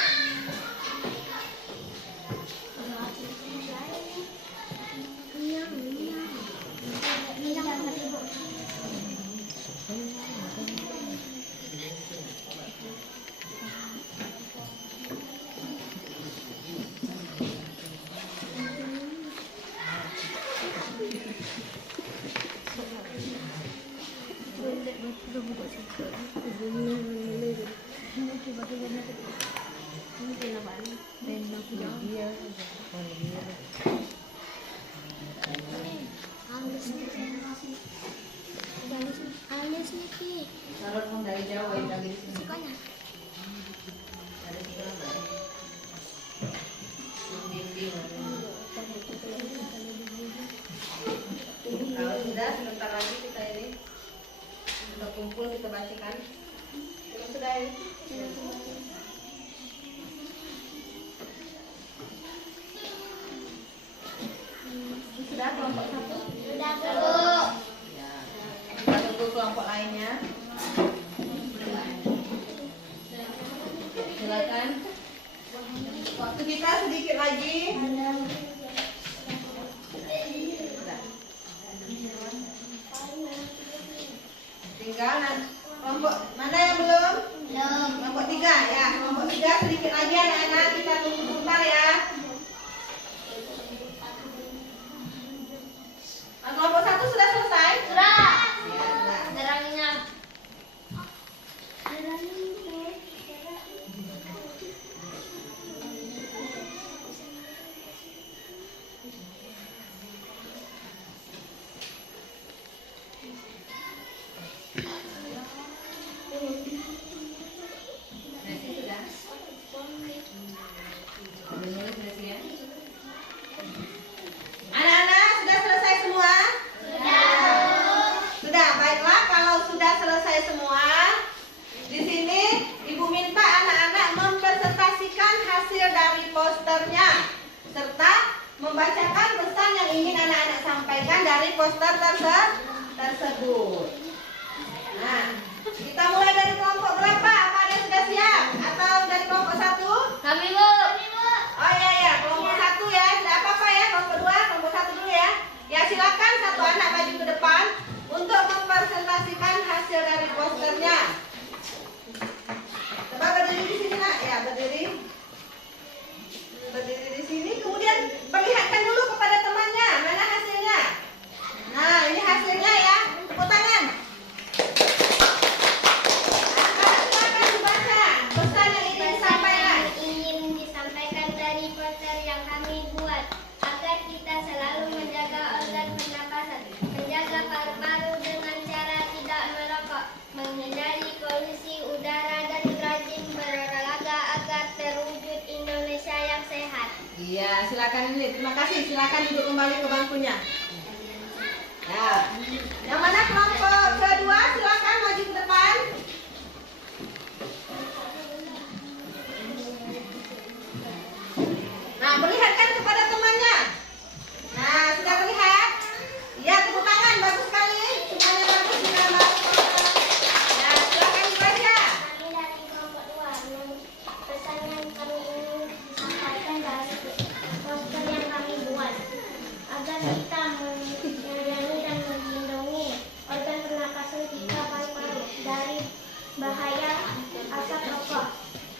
Dari Jawa yang dari sini. Kalau sudah sebentar lagi kita ini sudah kumpul kita bacakan. Sudah ini. Sudah kelompok satu? Sudah, Bu. Ya. Kita tunggu kelompok lainnya. Silakan. Waktu kita sedikit lagi. Tinggal kelompok mana yang belum? Kelompok 3 ya. Kelompok 3 sedikit lagi anak-anak, kita tunggu sebentar ya. Kelompok 1 sudah selesai? Sudah. Ya, sudah. Nerangnya. Anak-anak sudah selesai semua? Sudah, baiklah kalau sudah selesai semua. Di sini Ibu minta anak-anak mempresentasikan hasil dari posternya serta membacakan pesan yang ingin anak-anak sampaikan dari poster tersebut. Nah, kita mulai dari kelompok berapa? Apa ada yang sudah siap? Atau dari kelompok 1? Kami, Bu. Oh iya, kelompok 1 ya, tidak apa-apa ya, kelompok 2, kelompok 1 dulu ya. Ya silakan satu anak maju ke depan untuk mempresentasikan hasil dari posternya. Coba berdiri di sini nak, ya berdiri. Berdiri di sini, kemudian perlihatkan dulu kepada temannya, mana hasilnya. Nah, ini hasilnya ya, tepuk tangan. Silakan dibaca pesan yang ingin disampaikan. Ingin disampaikan dari poster yang kami buat agar kita selalu menjaga organ pernapasan, menjaga paru-paru dengan cara tidak merokok, menghindari polusi udara dan rajin berolahraga agar terwujud Indonesia yang sehat. Iya, silakan ini. Terima kasih. Silakan duduk kembali ke bangkunya. Ya. Yang mana kelompok kedua silakan maju ke depan. Nah, perlihatkan kepada temannya. Nah, sudah terlihat? Ya, tepuk tangan. Bagus sekali. Semuanya bagus. Sudah bagus. Ya, silakan dibaca. Kami dari kelompok 2, pesan yang kami ingin disampaikan dari poster yang kami buat agar kita menyayangi dan melindungi organ pernapasan kita paru-paru dari bahaya asap rokok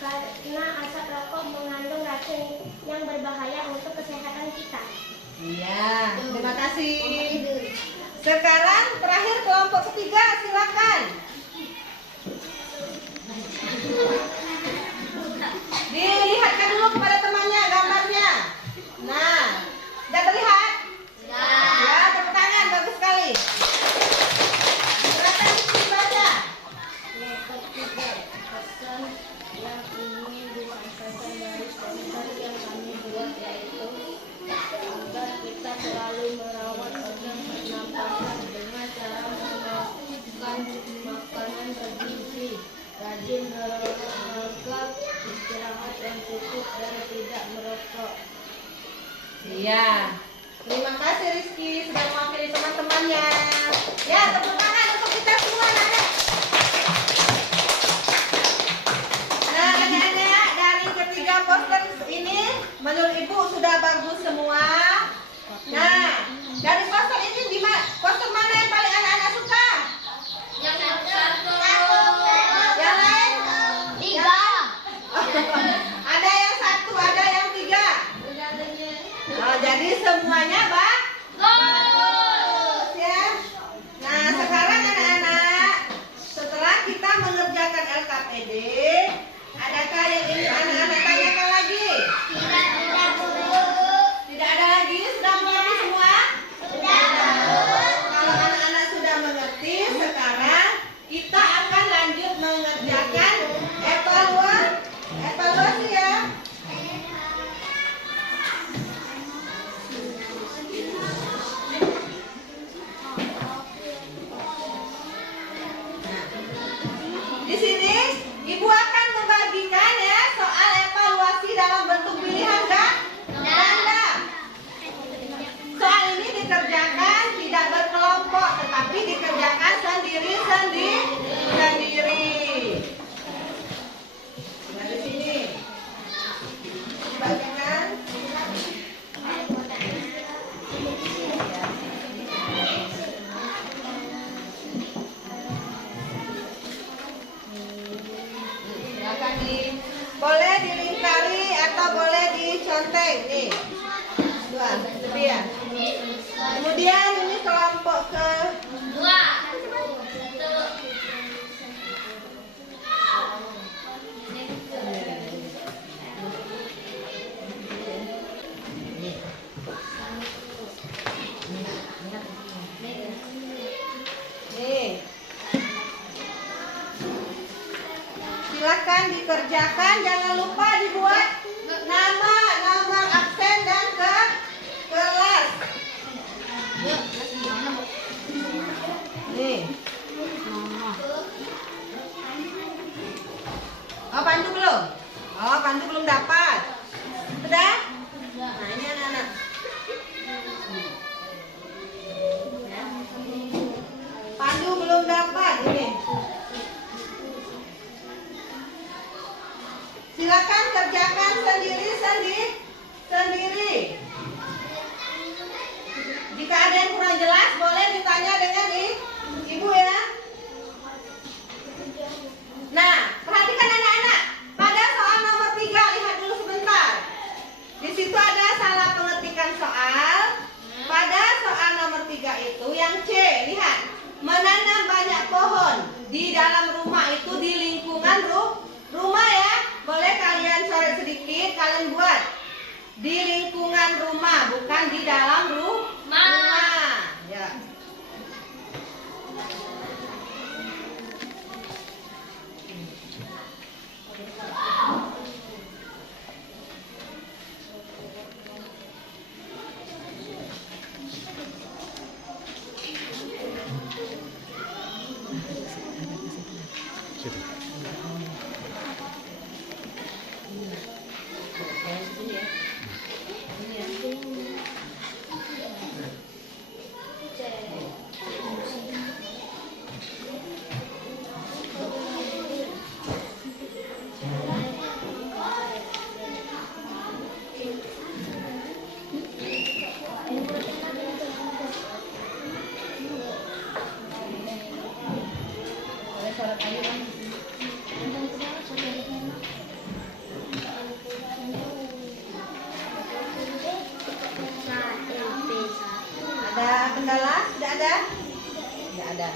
karena asap rokok mengandung racun yang berbahaya untuk kesehatan kita. Iya, terima kasih. Sekarang terakhir kelompok ketiga, silakan. Dilihatkan dulu kepada temannya gambarnya. Nah, sudah terlihat? Ya, tepuk tangan, bagus sekali. Silakan dibaca. Pesan yang ingin disampaikan dari poster yang kami buat yaitu agar kita selalu merawat organ pernapasan dengan cara memakan makanan bergizi, rajin berolahraga, istirahat yang cukup dan tidak merokok. Iya. Terima kasih Rizky sudah mewakili teman-temannya. Ya, tepuk tangan untuk kita semua anak-anak. Nah, anak-anak, dari ketiga poster ini menurut Ibu sudah bagus semua. Nah, dari poster ini poster mana yang paling anak-anak suka? Yang satu. Yang lain? 3. Ada yang 1, ada yang 3. Oh, jadi semuanya bagus ya. Nah, sekarang anak-anak, setelah kita mengerjakan LKPD, adakah yang ingin anak-anak tanyakan lagi? Tidak ada lagi? Sudah mengerti semua? Kalau anak-anak sudah mengerti, sekarang kita akan lanjut mengerjakan evaluasi ya. Di sini Ibu akan membagikan ya soal evaluasi dalam bentuk pilihan ganda. Soal ini dikerjakan tidak berkelompok, tetapi dikerjakan sendiri-sendiri. Nah, di sini dibagikan. Silakan boleh dilingkari atau boleh dicontek nih. Dua, ya. Kemudian ini kelompok ke 2. nih. Silakan dikerjakan, jangan lupa dibuat nama, nomor absen dan ke kelas. Nih. Oh, Pandu belum? Oh, Pandu belum dapat. Sudah? Nah, ini anak-anak. Pandu belum dapat ini. Silakan kerjakan sendiri. Jika ada yang kurang jelas, boleh ditanya dengan Ibu ya. Nah, perhatikan anak-anak. Pada soal nomor 3, lihat dulu sebentar. Di situ ada salah pengetikan soal. Pada soal nomor 3 itu yang C, lihat. Menanam banyak pohon di dalam rumah itu di lingkungan rumah ya. Boleh kalian coret sedikit, kalian buat di lingkungan rumah, bukan di dalam rumah. Ya. Ada kendala? Tidak ada? Tidak ada.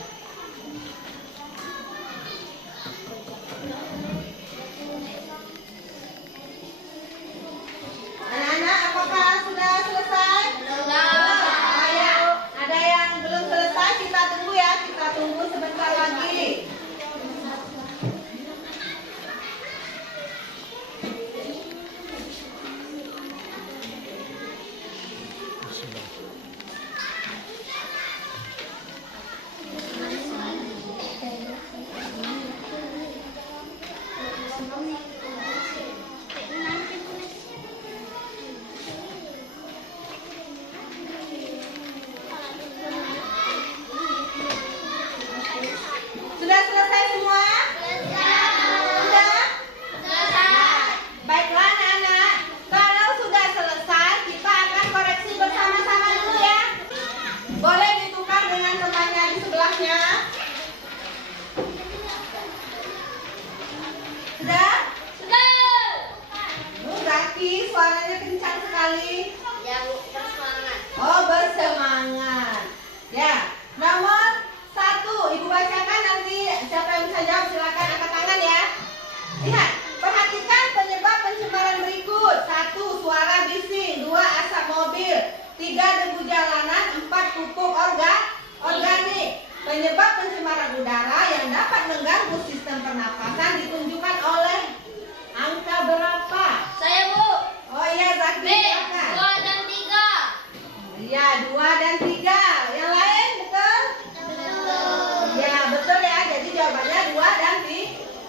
Anak-anak, apakah sudah selesai? Ada yang belum selesai, kita tunggu ya. Kita tunggu sebentar lagi.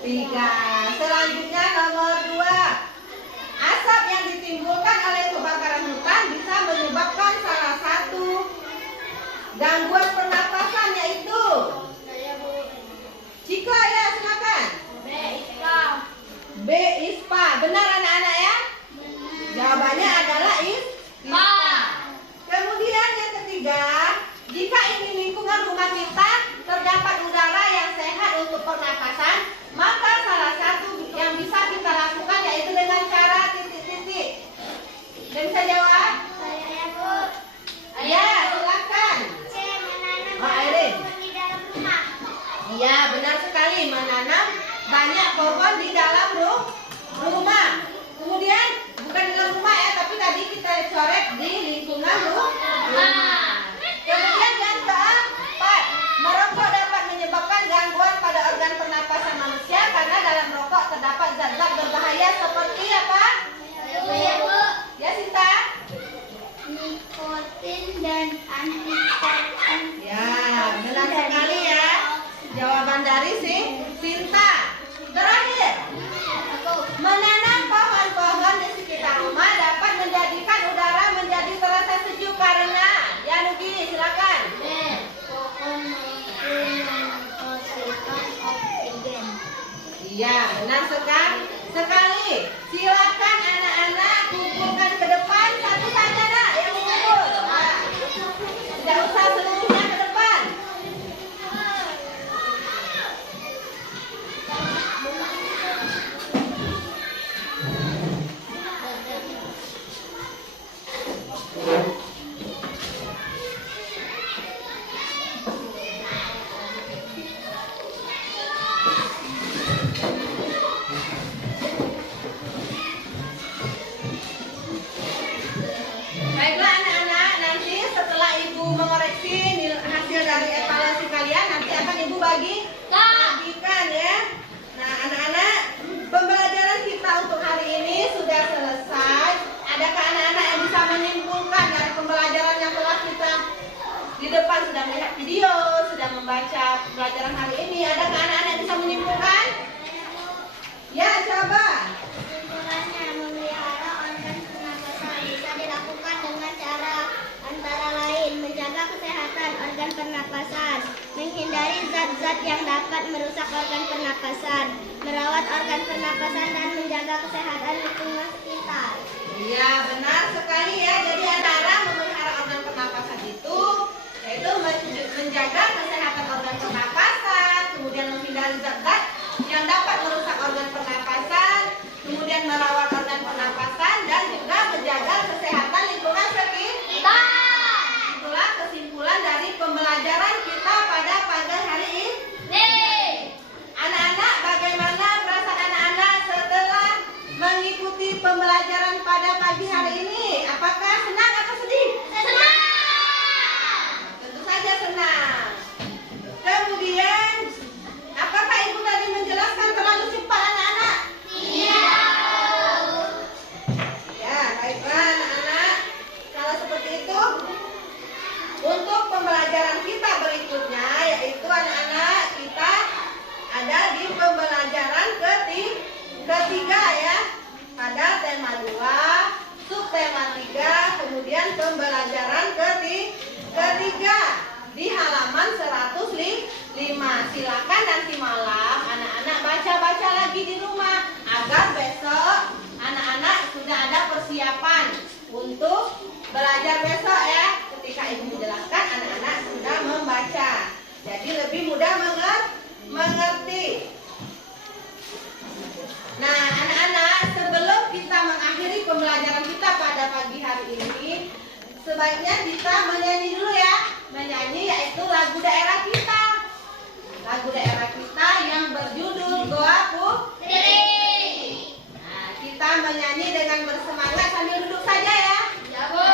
3. Selanjutnya nomor 2. Asap yang ditimbulkan oleh kebakaran hutan bisa menyebabkan salah satu gangguan pernapasan, yaitu Cika, ya silakan. B. ISPA. Benar anak-anak ya? Jawabannya adalah ISPA. Kemudian yang ketiga, jika ingin lingkungan rumah kita terdapat udara yang sehat untuk pernapasan, maka salah satu yang bisa kita lakukan yaitu dengan cara titik-titik. Dan bisa jawab? Ya, silakan. Oh, Airin. Iya, benar sekali, menanam banyak pohon di dalam rumah. Kemudian bukan di dalam rumah ya, tapi tadi kita coret di lingkungan rumah. Kemudian yang keempat, merokok dapat menyebabkan gangguan pada organ pernapasan manusia karena dalam rokok terdapat zat-zat berbahaya seperti apa? Ya, Sinta? Nikotin dan antioksidan. Ya, benar sekali ya. Jawaban dari Sinta. Terakhir, menanam pohon-pohon di sekitar rumah dapat menjadikan udara menjadi terasa sejuk karena, ya Nugi, silakan. Pohon menghasilkan oksigen. Iya, benar sekali. Silakan anak-anak kumpulkan ke depan satu saja nak yang mengumpul. Nah, tidak usah seluruhnya ke depan. Baiklah anak-anak, nanti setelah ibu mengoreksi hasil dari evaluasi kalian, nanti akan ibu bagikan ya. Nah anak-anak, pembelajaran kita untuk hari ini sudah selesai. Adakah anak-anak yang bisa menyimpulkan dari pembelajaran yang telah kita di depan sudah melihat video, sudah membaca pembelajaran hari ini? Adakah anak-anak yang bisa menyimpulkan? Ya, coba. Kesimpulannya, memelihara organ pernapasan bisa dilakukan dengan cara antara lain menjaga kesehatan organ pernapasan, menghindari zat-zat yang dapat merusak organ pernapasan, merawat organ pernapasan dan menjaga kesehatan lingkungan sekitar. Iya, benar sekali ya. Jadi antara memelihara organ pernapasan itu yaitu menjaga kesehatan organ pernapasan, kemudian menghindari zat-zat yang dapat merusak organ pernapasan, kemudian merawat organ pernapasan dan juga menjaga kesehatan lingkungan sekitar. Itulah kesimpulan dari pembelajaran kita pada pagi hari ini. Anak-anak, bagaimana perasaan anak-anak setelah mengikuti pembelajaran pada pagi hari ini? Apakah senang atau sedih? Senang. Tentu saja senang. Kemudian, apakah ibu tadi menjelaskan terlalu cepat anak-anak? Iya. Ya, baiklah anak-anak. Kalau seperti itu, untuk pembelajaran kita berikutnya, yaitu anak-anak kita ada di pembelajaran ketiga ya. Pada tema 2, subtema 3, kemudian pembelajaran ketiga di halaman 105. Silakan nanti malam anak-anak baca-baca lagi di rumah agar besok anak-anak sudah ada persiapan untuk belajar besok ya. Ketika ibu menjelaskan, anak-anak sudah membaca, jadi lebih mudah mengerti. Nah anak-anak, sebelum kita mengakhiri pembelajaran kita pada pagi hari ini, sebaiknya kita menyanyi dulu ya. Menyanyi yaitu lagu daerah kita. Lagu daerah kita yang berjudul Goa Putri. Nah, kita menyanyi dengan bersemangat sambil duduk saja ya. Ya, Bu.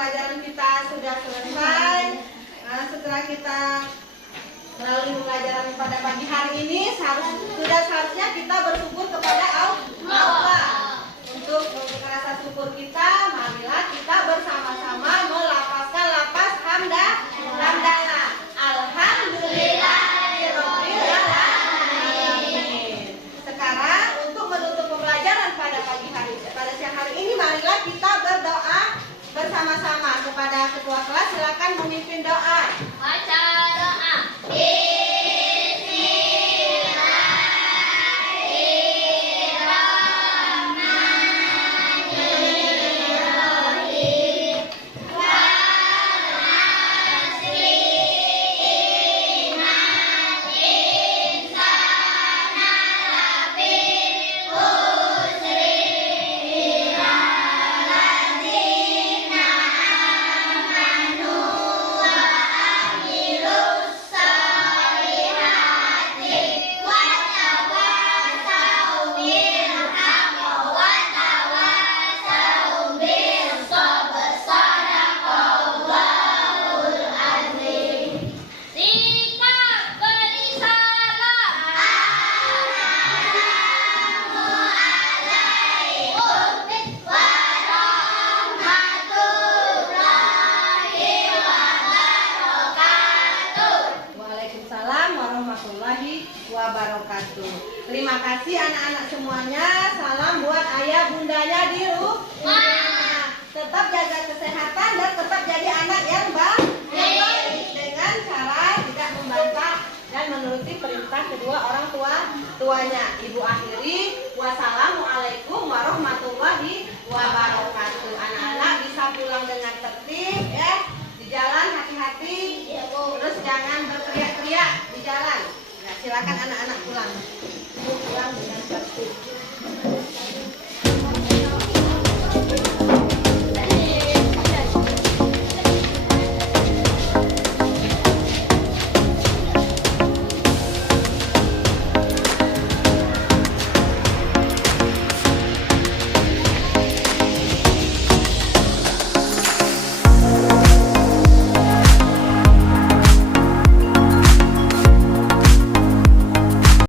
pembelajaran kita sudah selesai. Nah, setelah kita melalui pembelajaran pada pagi hari ini, seharusnya kita bersyukur kepada Allah. Untuk rasa syukur kita, marilah kita bersama-sama melafazkan lafaz hamdalah. Alhamdulillahirabbil alamin. Sekarang untuk menutup pembelajaran pada siang hari ini, marilah kita berdoa bersama-sama. Kepada ketua kelas, silakan memimpin doa. Baca doa. Waalaikumsalam warahmatullahi wabarakatuh. Terima kasih anak-anak semuanya. Salam buat ayah bundanya di rumah. Tetap jaga kesehatan dan tetap jadi anak yang baik dengan cara tidak membantah dan menuruti perintah kedua orang tuanya. Ibu akhiri, wassalamualaikum warahmatullahi wabarakatuh. Anak-anak bisa pulang dengan tertib ya. Di jalan hati-hati. Terus jangan berteriak-teriak di jalan. Ya, silakan anak-anak pulang. Pulang dengan tertib.